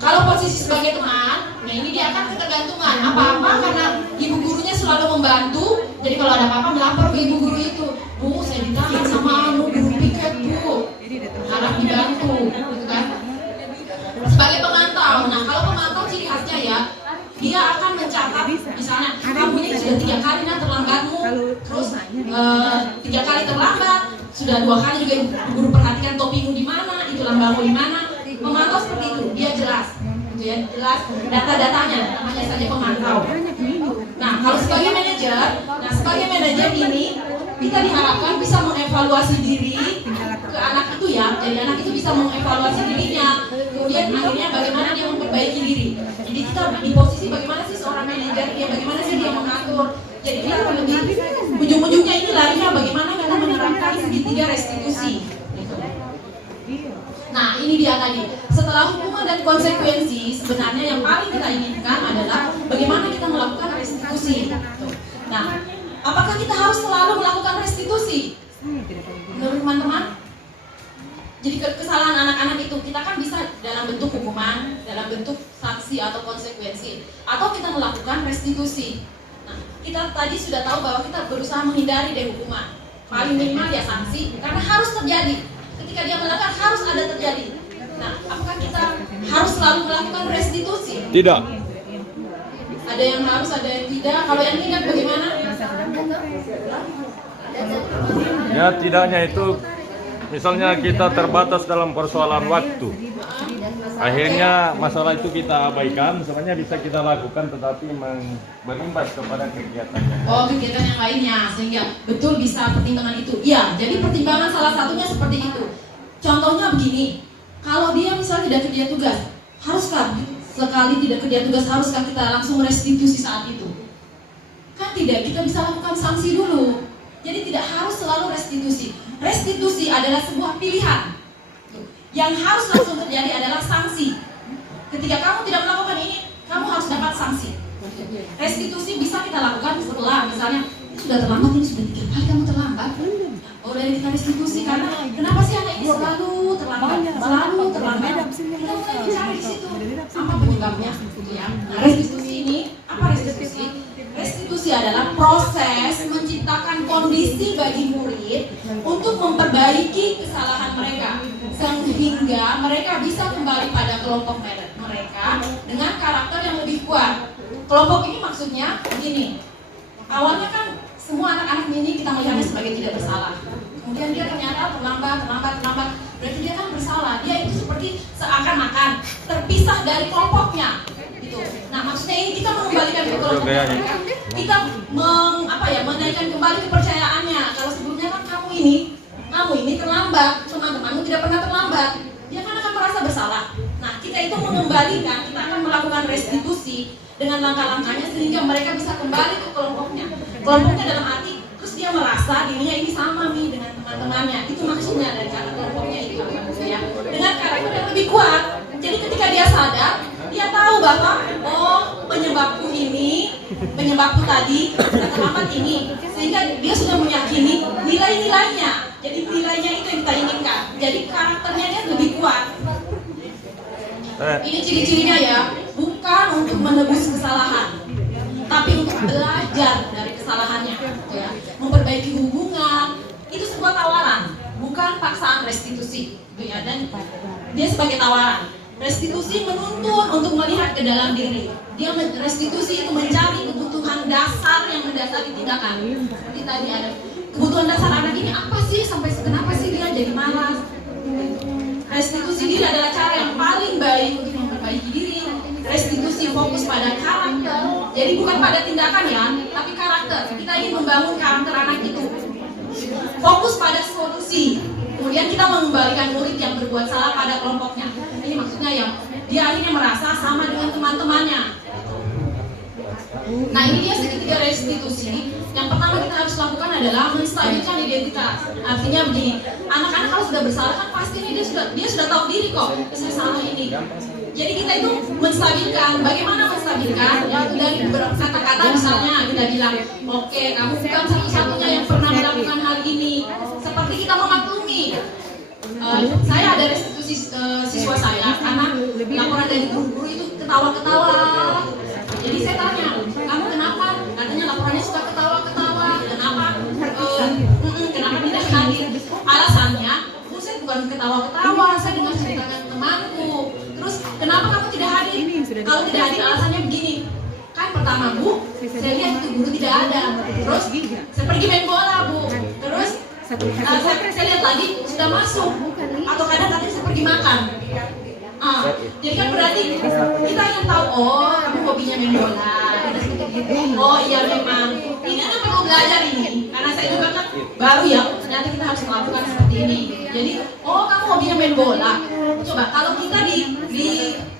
Kalau posisi sebagai teman, nah ini dia akan ketergantungan. Apa-apa karena ibu gurunya selalu membantu. Jadi kalau ada apa-apa melapor ke ibu guru itu, Bu, saya ditahan sama guru piket, Bu. Harap dibantu, gitu kan? Sebagai pemantau, nah kalau pemantau ciri khasnya ya, dia akan mencatat, misalnya kamu ini sudah 3 kali terlambatmu, terus 3 kali terlambat, sudah 2 kali juga guru perhatikan topimu di mana, itu lambamu di mana. Pemantau seperti itu, dia jelas, gitu ya, jelas data-datanya, namanya saja pemantau. Nah, kalau sebagai manajer ini kita diharapkan bisa mengevaluasi diri ke anak itu ya, jadi anak itu bisa mengevaluasi dirinya, kemudian akhirnya bagaimana dia memperbaiki diri. Jadi kita di posisi bagaimana sih seorang manajer, ya bagaimana sih dia mengatur. Jadi kita akan lebih ujung-ujungnya ini larinya bagaimana kita menerapkan segitiga restitusi. Nah, ini dia tadi. Setelah hukuman dan konsekuensi, sebenarnya yang paling kita inginkan adalah bagaimana kita melakukan restitusi. Nah, apakah kita harus selalu melakukan restitusi? Menurut teman-teman? Jadi kesalahan anak-anak itu kita kan bisa dalam bentuk hukuman, dalam bentuk sanksi atau konsekuensi, atau kita melakukan restitusi. Nah, kita tadi sudah tahu bahwa kita berusaha menghindari dari hukuman. Paling minimal ya sanksi, karena harus terjadi. Ketika dia melanggar harus ada terjadi. Nah, apakah kita harus selalu melakukan restitusi? Tidak. Ada yang harus, ada yang tidak. Kalau yang tidak bagaimana? Ya, tidaknya itu misalnya kita terbatas dalam persoalan waktu. Akhirnya masalah itu kita abaikan, sebenarnya bisa kita lakukan tetapi berimbas kepada kegiatannya. Oh, kegiatan yang lainnya, sehingga betul bisa pertimbangan itu. Iya, jadi pertimbangan salah satunya seperti itu. Contohnya begini, kalau dia misalnya tidak kerja tugas, haruskah sekali tidak kerja tugas, haruskah kita langsung restitusi saat itu? Kan tidak, kita bisa lakukan sanksi dulu. Jadi tidak harus selalu restitusi. Restitusi adalah sebuah pilihan. Yang harus langsung terjadi adalah sanksi. Ketika kamu tidak melakukan ini, kamu harus dapat sanksi. Restitusi bisa kita lakukan setelah misalnya sudah terlambat, ini sudah 3 kali kamu terlambat. Boleh kita restitusi karena kenapa sih anak ini selalu terlambat? Kita mulai bicara di situ. Apa penyebabnya? Ya. Nah, restitusi ini apa restitusi? Restitusi adalah proses menciptakan kondisi bagi murid untuk memperbaiki kesalahan mereka sehingga mereka bisa kembali pada kelompok mereka dengan karakter yang lebih kuat. Kelompok ini maksudnya begini. Awalnya kan semua anak-anak ini kita melihatnya sebagai tidak bersalah. Kemudian dia ternyata terlambat. Berarti dia kan bersalah. Dia itu seperti seakan-akan terpisah dari kelompoknya. Gitu. Nah, maksudnya ini kita mengembalikan ke kelompoknya mereka. Kita menaikkan kembali kepercayaannya. Kalau sebelumnya kan kamu ini terlambat, teman-temanmu tidak pernah terlambat. Dia kan akan merasa bersalah. Nah, kita itu mengembalikan, kita akan melakukan restitusi dengan langkah-langkahnya sehingga mereka bisa kembali ke kelompoknya. Kelompoknya dalam arti, terus dia merasa dirinya ini sama nih dengan teman-temannya. Itu maksudnya dari cara kelompoknya itu, ya. Dengan karakter yang lebih kuat. Jadi ketika dia sadar, dia tahu bahwa penyebabku tadi terlambat ini, sehingga dia sudah meyakini nilai-nilainya. Jadi nilainya itu yang kita inginkan. Jadi karakternya dia lebih kuat. Ini ciri-cirinya ya, bukan untuk menebus kesalahan, tapi untuk belajar dari kesalahannya, ya. Memperbaiki hubungan, itu sebuah tawaran, bukan paksaan restitusi, ya. Dan dia sebagai tawaran. Restitusi menuntun untuk melihat ke dalam diri. Dia restitusi itu mencari kebutuhan dasar yang mendasari tindakan. Seperti tadi ada kebutuhan dasar anak ini apa sih, sampai kenapa sih dia jadi malas. Restitusi diri adalah cara yang paling baik untuk memperbaiki diri. Restitusi fokus pada karakter. Jadi bukan pada tindakan ya, tapi karakter. Kita ingin membangun karakter anak itu. Fokus pada solusi. Kemudian kita mengembalikan murid yang berbuat salah pada kelompoknya. Ini maksudnya yang dia akhirnya merasa sama dengan teman-temannya. Nah, ini dia segitiga restitusi. Yang pertama kita harus lakukan adalah menstabilkan identitas. Artinya begini, anak-anak kalau sudah bersalah kan pasti dia sudah tahu diri kok, saya salah ini. Jadi kita itu menstabilkan. Bagaimana menstabilkan? Yaitu dari beberapa kata-kata, misalnya kita bilang, oke, kamu bukan satu-satunya yang pernah melakukan hal ini. Seperti kita memaklumi. saya ada restitusi siswa saya karena laporan dari guru-guru itu ketawa-ketawa. Jadi saya tanya, kamu kenapa? Katanya laporannya suka ketawa-ketawa. Kenapa? Kenapa tidak hadir? Alasannya, saya bukan ketawa-ketawa, saya dengar cerita temanku. Terus kenapa kamu tidak hadir? Kalau tidak hadir alasannya begini. Kan pertama Bu, saya lihat itu guru tidak ada. Terus saya pergi main bola Bu. Terus saya lihat lagi sudah masuk. Atau kadang-kadang saya pergi makan. Jadi kan berarti kita yang tahu, oh kamu hobinya main bola. Oh iya memang. Ini kan perlu belajar ini. Karena saya juga kan baru ya, ternyata kita harus melakukan seperti ini. Jadi, oh kamu hobinya main bola. Coba kalau kita di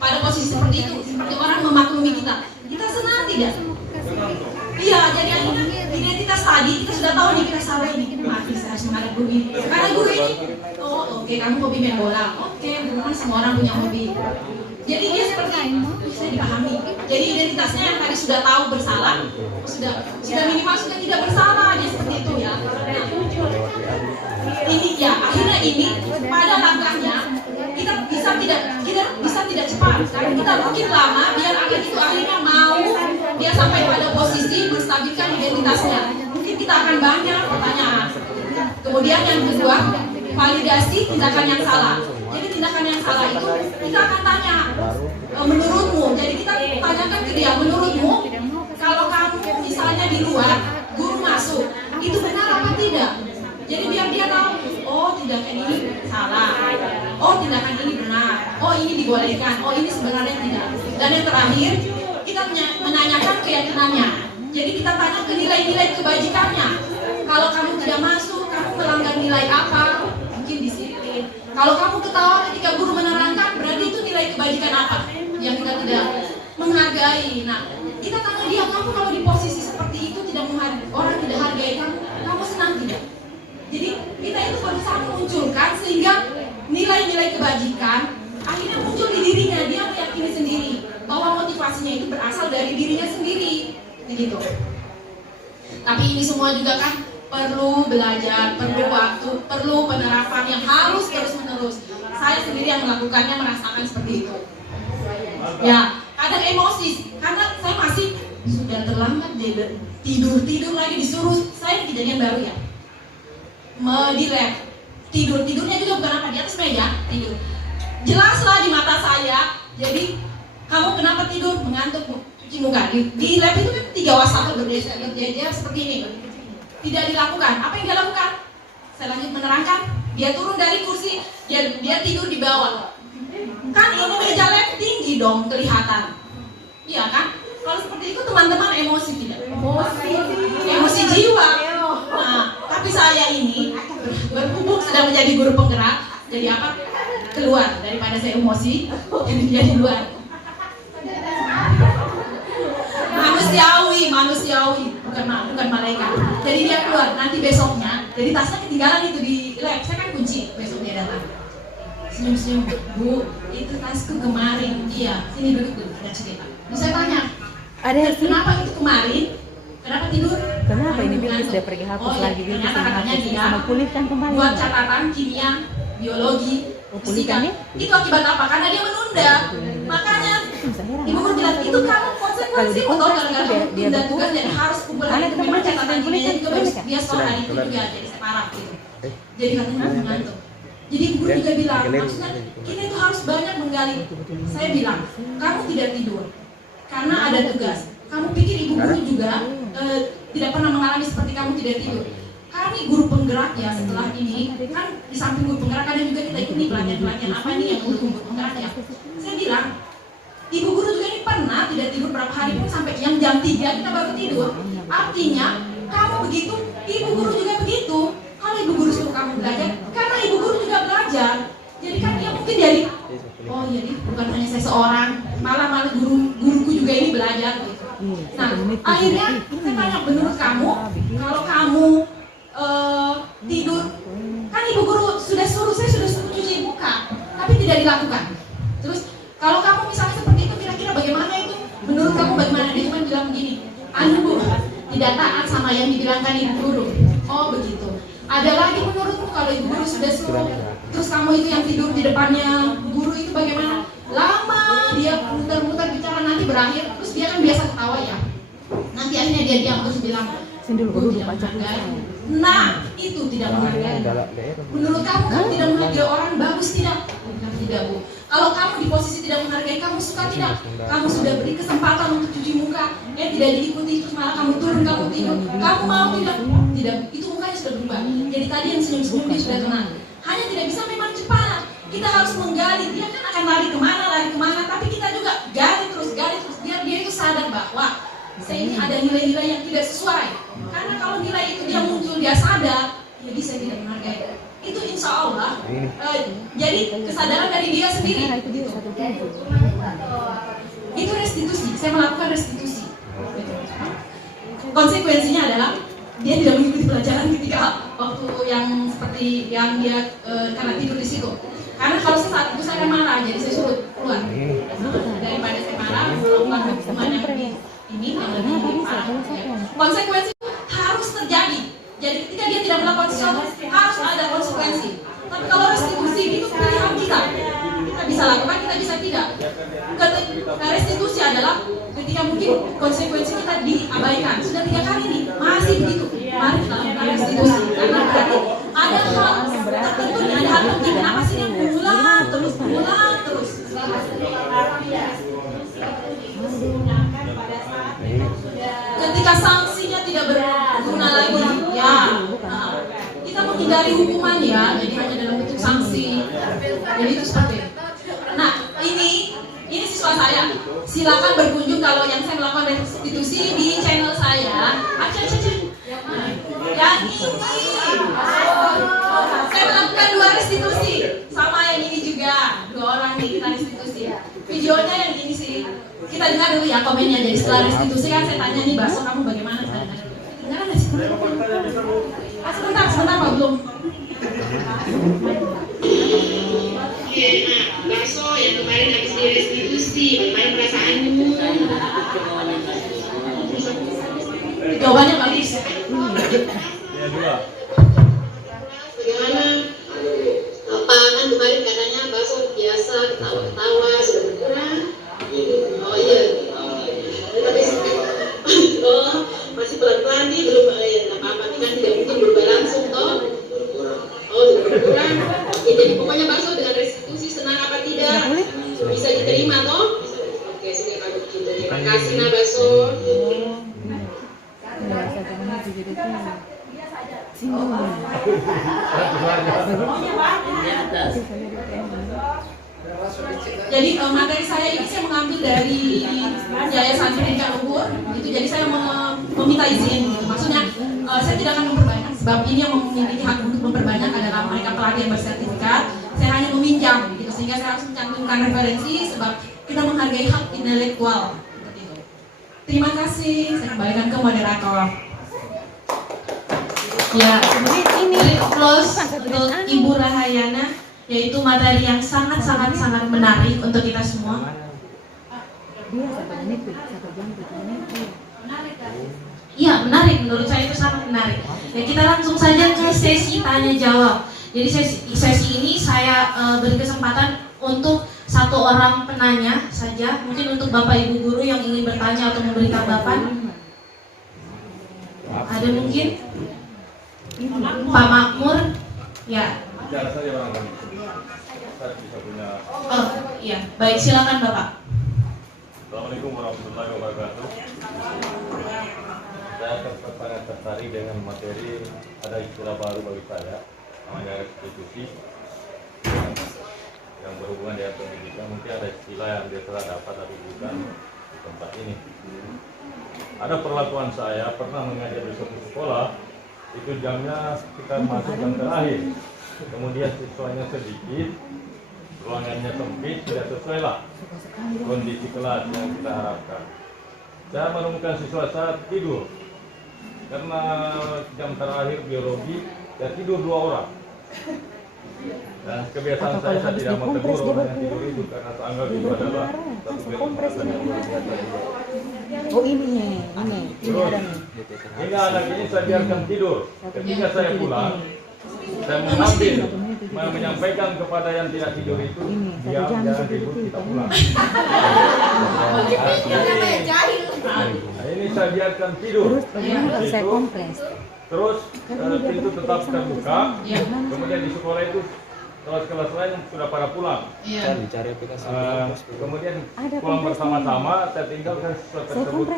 pada posisi seperti itu, seperti orang memaklumi kita senang tidak? Iya, jadi identitas tadi kita sudah tahu nih kita salah ini. Mati saya harus menghadap guru ini. Karena guru ini, oh oke, kamu hobi main bola. Oke, bukan semua orang punya hobi. Jadi dia seperti saya dipahami. Jadi identitasnya yang tadi sudah tahu bersalah, sudah minimal sudah tidak bersalah, dia seperti itu ya. Nah, ini ya akhirnya ini pada langkahnya kita bisa tidak cepat karena kita mungkin lama biar anak itu akhirnya mau dia sampai pada posisi menstabilkan identitasnya. Mungkin kita akan banyak pertanyaan. Kemudian yang kedua, validasi tindakan yang salah. Jadi tindakan yang salah itu kita akan tanya menurutmu. Jadi kita tanyakan ke dia, menurutmu kalau kamu misalnya di luar guru masuk itu benar apa tidak? Jadi biar dia tahu, oh tindakan ini salah, oh tindakan ini benar, oh ini dibolehkan, oh ini sebenarnya tidak. Dan yang terakhir, kita menanyakan keyakinannya. Jadi kita tanya ke nilai-nilai kebajikannya. Kalau kamu tidak masuk, kamu melanggar nilai apa? Mungkin disiplin. Kalau kamu ketawa ketika guru menerangkan, berarti itu nilai kebajikan apa? Yang kita tidak menghargai. Nah, kita tanya dia, kamu kalau di posisi seperti itu tidak menghargai, orang tidak hargai kamu senang tidak? Jadi kita itu berusaha memunculkan sehingga nilai-nilai kebajikan akhirnya muncul di dirinya, dia meyakini sendiri bahwa motivasinya itu berasal dari dirinya sendiri, begitu. Tapi ini semua juga kan perlu belajar, perlu waktu, perlu penerapan yang harus terus-menerus. Saya sendiri yang melakukannya merasakan seperti itu. Ya, kadang emosi karena saya masih sudah terlambat tidur lagi disuruh, saya kejadian baru ya. Di lab, tidurnya juga bukan apa di atas meja tidur. Jelaslah di mata saya. Jadi kamu kenapa tidur? Mengantuk, cuci muka. Di lab itu kan 3 wasatun berjejer seperti ini. Tidak dilakukan. Apa yang dia lakukan? Saya lanjut menerangkan. Dia turun dari kursi, dia tidur di bawah. Kan ini meja lab tinggi dong kelihatan. Iya kan? Kalau seperti itu teman-teman emosi tidak? Emosi jiwa. Nah, tapi saya ini berhubung sedang menjadi guru penggerak, jadi apa? Keluar daripada saya emosi, jadi keluar. Manusiawi, bukan malaikat. Jadi dia keluar. Nanti besoknya, jadi tasnya ketinggalan itu di lab. Saya kan kunci. Besok dia datang. Senyum-senyum, Bu, itu tasku kemarin. Iya, sini duduk dulu. Ada cerita. Terus saya tanya, kenapa itu kemarin? Kenapa tidur? Kenapa ini Bilkis dia pergi hapus lagi Bilkis katanya dia sama pulihkan kembali. buat catatan kimia, biologi, fisika. Itu akibat apa? Karena dia menunda. Makanya ibu guru bilang itu kamu konsekuensi atau gara-gara dia tugas dan harus kumpulkan itu memang catatan kimia juga dia sekolah hari itu juga jadi separah gitu. Jadi katanya mengantuk. Jadi ibu guru juga bilang maksudnya kita itu harus banyak menggali. Saya bilang kamu tidak tidur karena ada tugas. Kamu pikir ibu guru juga tidak pernah mengalami seperti kamu tidak tidur. Kami guru penggerak ya setelah ini kan di samping guru penggerak ada juga kita ikuti pelatihan apa nih yang guru penggerak ya. Saya bilang ibu guru juga ini pernah tidak tidur berapa hari pun sampai yang jam 3 kita baru tidur. Artinya kamu begitu, ibu guru juga begitu. Kalau ibu guru suruh kamu belajar, karena ibu guru juga belajar. Jadi kan dia mungkin jadi oh jadi bukan hanya saya seorang, malah guruku juga ini belajar gitu. Nah, akhirnya saya tanya menurut kamu, kalau kamu tidur, kan ibu guru sudah suruh cuci muka, tapi tidak dilakukan. Terus kalau kamu misalnya seperti itu, kira-kira bagaimana itu? Menurut kamu bagaimana? Dia cuma bilang begini, Bu, tidak taat sama yang dibilangkan ibu guru. Oh begitu. Ada lagi menurutmu kalau ibu guru sudah suruh Terus kamu itu yang tidur di depannya guru itu bagaimana? Lama dia muter-muter bicara, nanti berakhir. Terus dia kan biasa ketawa ya. Nanti akhirnya dia diam terus bilang, "Bu, tidak menghargai." Nah, itu tidak menghargai. Menurut kamu tidak menghargai orang bagus tidak? Bukan tidak, Bu. Kalau kamu di posisi tidak menghargai, kamu suka tidak? Kamu sudah beri kesempatan untuk cuci muka, tidak diikuti, terus malah kamu turun, kamu tidur. Kamu mau tidak? Tidak. Itu mukanya sudah berubah. Jadi tadi yang senyum-senyum dia sudah kenal. Hanya tidak bisa memang cepat. Kita harus menggali. Dia kan akan lari kemana, tapi kita juga gali terus, biar dia itu sadar bahwa saya ini ada nilai-nilai yang tidak sesuai. Karena kalau nilai itu dia muncul, dia sadar, ya bisa tidak menghargai. Itu insya Allah jadi kesadaran dari dia sendiri. Itu restitusi. Saya melakukan restitusi. Konsekuensinya adalah dia tidak mengikuti pelajaran ketika waktu yang seperti yang dia karena tidur di situ. Karena kalau saat itu saya marah, jadi saya suruh keluar. Daripada saya marah, melakukan hukuman yang ini yang lebih parah. Konsekuensi itu harus terjadi. Jadi ketika dia tidak melakukan sesuatu, harus ada konsekuensi. Tapi kalau restitusi itu pilihan kita. Kita bisa lakukan, kita bisa tidak. Restitusi adalah ketika mungkin konsekuensi kita diabaikan. Sudah 3 kali nih, masih begitu. Mari kita lakukan restitusi. Karena berarti ada hal tertentu, ada hal penting. Kenapa sih yang mengulang terus. Ketika sanksinya tidak berguna lagi, ya kita menghindari hukuman ya, jadi hanya dalam bentuk sanksi. Jadi itu seperti itu. Nah, ini siswa saya. Silakan berkunjung kalau yang saya melakukan restitusi di channel saya. Yang ini saya melakukan 2 restitusi, sama yang ini juga 2 orang nih kita restitusi. Videonya yang ini sih. Kita dengar dulu ya komennya. Jadi setelah restitusi kan saya tanya nih, Bakso kamu bagaimana? Kita dengar nggak sih? Sebentar Pak, belum. Bakso yang kemarin habis direstitusi, bagaimana perasaanmu? Jawabannya bagus. Ya, 2. Bagaimana? Apa kan kemarin katanya Bakso biasa ketawa-ketawa sudah berkurang? Oh iya. Tapi masih pelan-pelan nih, belum apa-apa kan tidak mungkin berubah langsung toh. Oh, sudah berkurang. Oke, jadi pokoknya Bakso dengan restitusi senang apa tidak? Bisa diterima toh? Oke, sini Pak begitu. Terima kasih Nah Bakso. Jadi materi saya ini saya mengambil dari Yayasan Pendidikan Luhur, gitu. Jadi saya meminta izin, gitu. Maksudnya saya tidak akan memperbanyak, sebab ini yang memiliki hak untuk memperbanyak adalah mereka pelatih yang bersertifikat. Saya hanya meminjam, gitu. Sehingga saya harus mencantumkan referensi, sebab kita menghargai hak intelektual. Gitu. Terima kasih. Saya kembalikan ke moderator. Ya, ini close untuk Ibu Rahayana, yaitu materi yang sangat menarik untuk kita semua. Iya, menarik, menurut saya itu sangat menarik. Ya, kita langsung saja ke sesi tanya jawab. Jadi sesi ini saya beri kesempatan untuk 1 orang penanya saja. Mungkin untuk Bapak Ibu guru yang ingin bertanya atau memberi tanggapan. Ada mungkin? Pak Makmur, ya. Bicara saja barangkali. Saya bisa punya. Oh iya, baik, silakan Bapak. Assalamualaikum warahmatullahi wabarakatuh. Saya sangat tertarik dengan materi, ada istilah baru bagi saya, namanya restitusi, yang berhubungan dengan pendidikan. Mungkin ada istilah yang dia telah dapat tapi bukan di tempat ini. Ada perlakuan saya pernah mengajar di suatu sekolah. Itu jamnya kita masuk jam terakhir, kemudian siswanya sedikit, ruangannya sempit, tidak sesuai lah kondisi kelas yang kita harapkan. Saya menemukan siswa saya tidur karena jam terakhir biologi, ya tidur 2 orang. Dan kebiasaan saya tidak mau tegur orang yang tidur itu karena saya anggap itu adalah satu kebiasaan yang luar biasa. Oh ini. Terus, hingga anak ini saya biarkan tidur. Ketika saya pulang, saya mengambil menyampaikan kepada yang tidak tidur itu, diam, jangan ribut, kita pulang. Nah, ini saya biarkan tidur. Saya kompres. Terus pintu tetap terbuka. Kemudian di sekolah itu kelas-kelas lain sudah pada pulang. Cari aplikasi. Kemudian pulang bersama-sama. Saya tinggalkan sesuatu tersebut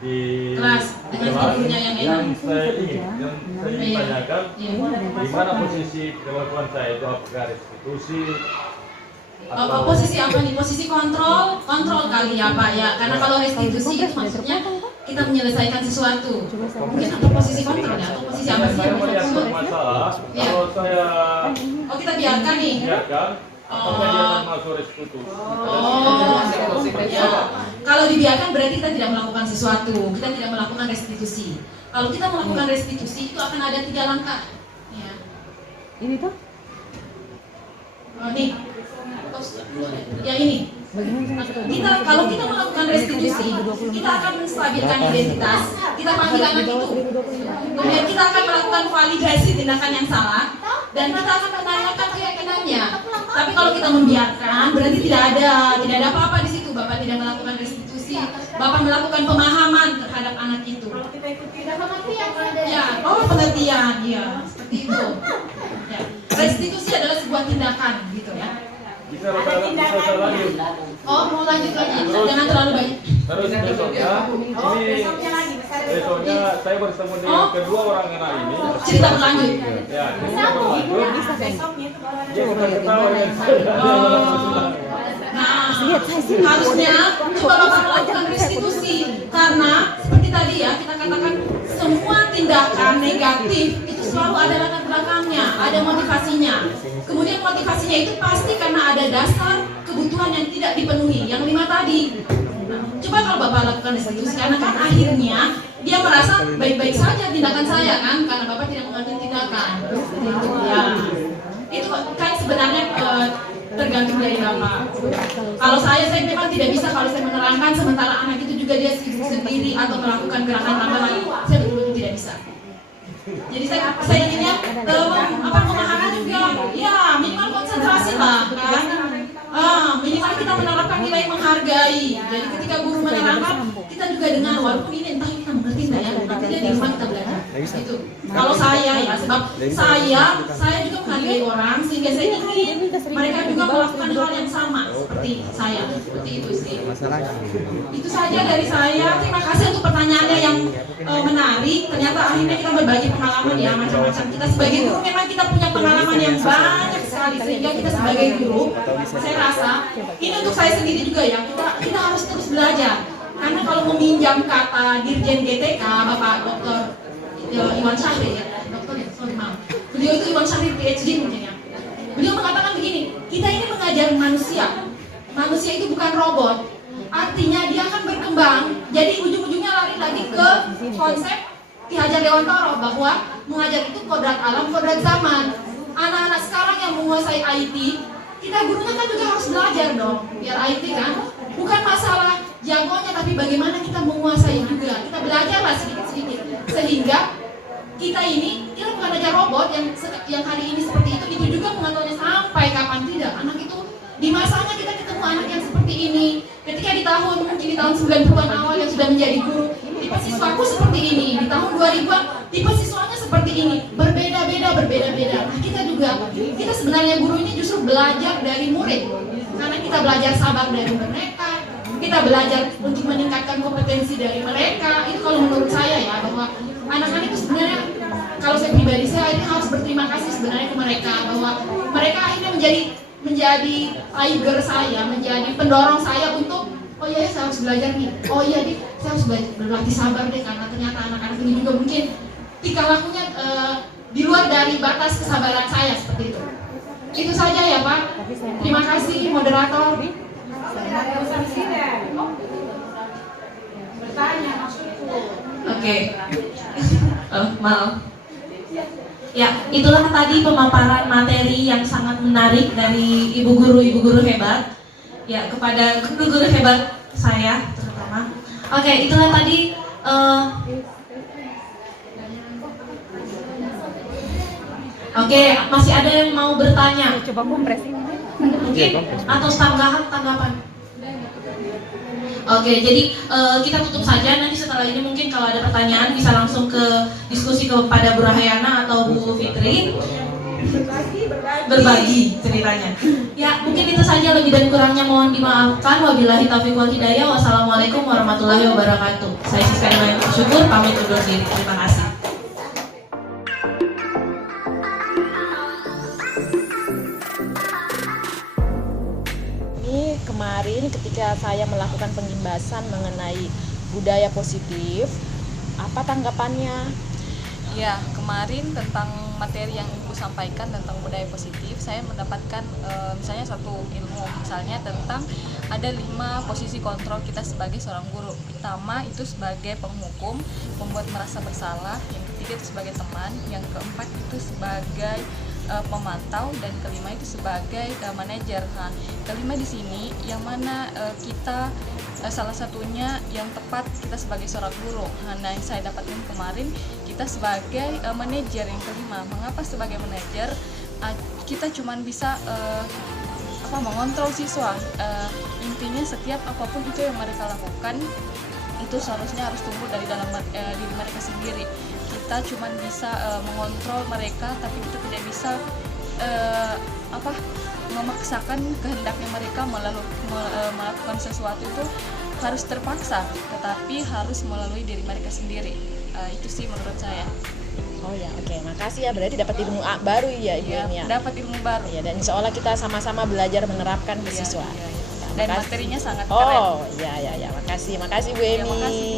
di Kelas dengan gurunya yang saya ingin tanyakan di mana posisi kelakuan saya itu, apakah restitusi atau posisi apa nih? Posisi kontrol kali ya Pak ya. Karena kalau restitusi itu maksudnya kita menyelesaikan sesuatu. Mungkin atau posisi kontrol ya, atau posisi apa sih? saya melihat masalah kalau saya kita biarkan nih. biarkan, apakah dia akan masuk restitusi? Ya. Kalau dibiarkan berarti kita tidak melakukan sesuatu, kita tidak melakukan restitusi. Kalau kita melakukan restitusi itu akan ada 3 langkah. Ya. Ini tuh? Nih, yang ini. Kalau kita melakukan restitusi, kita akan menstabilkan identitas, kita panggil anak itu. Kemudian kita akan melakukan validasi tindakan yang salah, dan kita akan menanyakan keyakinannya. Tapi kalau kita membiarkan, berarti tidak ada apa-apa di situ. Bapak tidak melakukan restitusi, Bapak melakukan pemahaman terhadap anak itu. Ya, pengertian, ya, seperti itu. Ya. Restitusi adalah sebuah tindakan, gitu ya. Bisa lanjut. Mau lanjut lagi, jangan terlalu banyak. Terus besoknya saya bertemu dengan kedua orang anak ini. Cerita berlanjut. Ya, cerita berlanjut. Dia sudah ketawa dengan saya. Nah, harusnya coba Bapak melakukan restitusi, karena seperti tadi ya kita katakan semua tindakan negatif itu selalu ada latar belakangnya, ada motivasinya. Kemudian motivasinya itu pasti karena ada dasar kebutuhan yang tidak dipenuhi, yang 5 tadi. Coba kalau Bapak lakukan restitusi, karena kan akhirnya dia merasa baik-baik saja tindakan saya kan, karena Bapak tidak mengambil tindakan. Ya, itu kan sebenarnya tergantung dari Bapak. Kalau saya memang tidak bisa kalau saya menerangkan sementara anak itu juga dia sibuk sendiri atau melakukan gerakan tambahan, saya betul-betul tidak bisa. Jadi saya inginnya memahami juga, ya minimal konsentrasi lah kan. Minimal kita menerapkan nilai menghargai. Jadi ketika guru menerangkan, kita juga dengar, walaupun ini entah kita mengerti enggak ya, nanti dia di rumah kita belajar. Itu. Kalau saya ya, sebab saya juga menghargai orang, sehingga saya ingin mereka juga melakukan hal yang sama seperti saya. Seperti itu sih. Itu saja dari saya. Terima kasih untuk pertanyaannya yang menarik. Ternyata akhirnya kita berbagi pengalaman ya, macam-macam. Kita sebagai guru memang kita punya pengalaman yang banyak sekali, sehingga kita sebagai guru, saya rasa ini untuk saya sendiri juga ya, kita harus terus belajar. Karena kalau meminjam kata Dirjen GTK, Bapak Dr. Iwan Syahri ya, beliau itu Iwan Syahri PhD mungkin ya. Beliau mengatakan begini, kita ini mengajar manusia itu bukan robot. Artinya dia akan berkembang, jadi ujung-ujungnya lari lagi ke konsep Ki Hajar Dewantara bahwa mengajar itu kodrat alam, kodrat zaman. Anak-anak sekarang yang menguasai IT, kita gurunya kan juga harus belajar dong, biar IT kan bukan masalah jagonya, tapi bagaimana kita menguasai juga. Kita belajarlah sedikit-sedikit, sehingga kita bukan aja robot yang hari ini seperti itu juga mengaturnya sampai kapan tidak. Anak itu di masanya kita ketemu anak yang seperti ini. Ketika di tahun 90-an awal yang sudah menjadi guru, tipe siswaku seperti ini. Di tahun 2000-an tipe siswanya seperti ini. Berbeda-beda. Nah, kita sebenarnya guru ini justru belajar dari murid. Karena kita belajar sabar dari mereka, kita belajar untuk meningkatkan kompetensi dari mereka. Itu kalau menurut saya ya, bahwa anak-anak itu sebenarnya, kalau saya pribadi, saya ini harus berterima kasih sebenarnya ke mereka, bahwa mereka akhirnya menjadi trigger saya, menjadi pendorong saya untuk, oh iya saya harus belajar nih, oh iya nih saya harus berlatih sabar deh, karena ternyata anak-anak ini juga mungkin tingkah lakunya di luar dari batas kesabaran saya, seperti itu. Itu saja ya Pak. Terima kasih moderator. Bertanya maksudku. Oke. Maaf. Ya, itulah tadi pemaparan materi yang sangat menarik dari ibu guru hebat. Ya, kepada guru hebat saya terutama. Oke, itulah tadi Oke, masih ada yang mau bertanya? Coba kompres ini. Mungkin atau tanggapan? Oke, jadi kita tutup saja. Nanti setelah ini mungkin kalau ada pertanyaan bisa langsung ke diskusi kepada Bu Rahayana atau Bu Fitri. Berbagi ceritanya. Ya, mungkin itu saja, lebih dan kurangnya mohon dimaafkan. Wabillahi taufiq wal hidayah. Wassalamualaikum warahmatullahi wabarakatuh. Saya sekali lagi bersyukur, pamit undur diri. Terima kasih. Ini kemarin ketika saya melakukan pengimbasan mengenai budaya positif, apa tanggapannya? Ya, kemarin tentang materi yang Ibu sampaikan tentang budaya positif, saya mendapatkan misalnya satu ilmu, misalnya tentang ada 5 posisi kontrol kita sebagai seorang guru. Pertama itu sebagai penghukum, membuat merasa bersalah. Yang ketiga itu sebagai teman. Yang keempat itu sebagai pemantau, dan kelima itu sebagai manajer. Nah, kelima di sini yang mana kita salah satunya yang tepat kita sebagai seorang guru. Nah, yang saya dapatkan kemarin kita sebagai manajer yang kelima. Mengapa sebagai manajer? Kita cuma bisa mengontrol siswa. Intinya setiap apapun itu yang mereka lakukan itu seharusnya harus tumbuh dari dalam diri mereka sendiri. Kita cuma bisa mengontrol mereka, tapi kita tidak bisa memaksakan kehendaknya mereka melakukan sesuatu itu harus terpaksa, tetapi harus melalui diri mereka sendiri. Itu sih menurut saya. Oh ya, oke. Makasih ya, berarti dapat ilmu baru ya Ibu Ya, ini ya. dapat ilmu baru. Ya, dan insya Allah kita sama-sama belajar menerapkan ke siswa. Dan materinya sangat keren. Oh, ya. Makasih Bu Emi. Ya, makasih.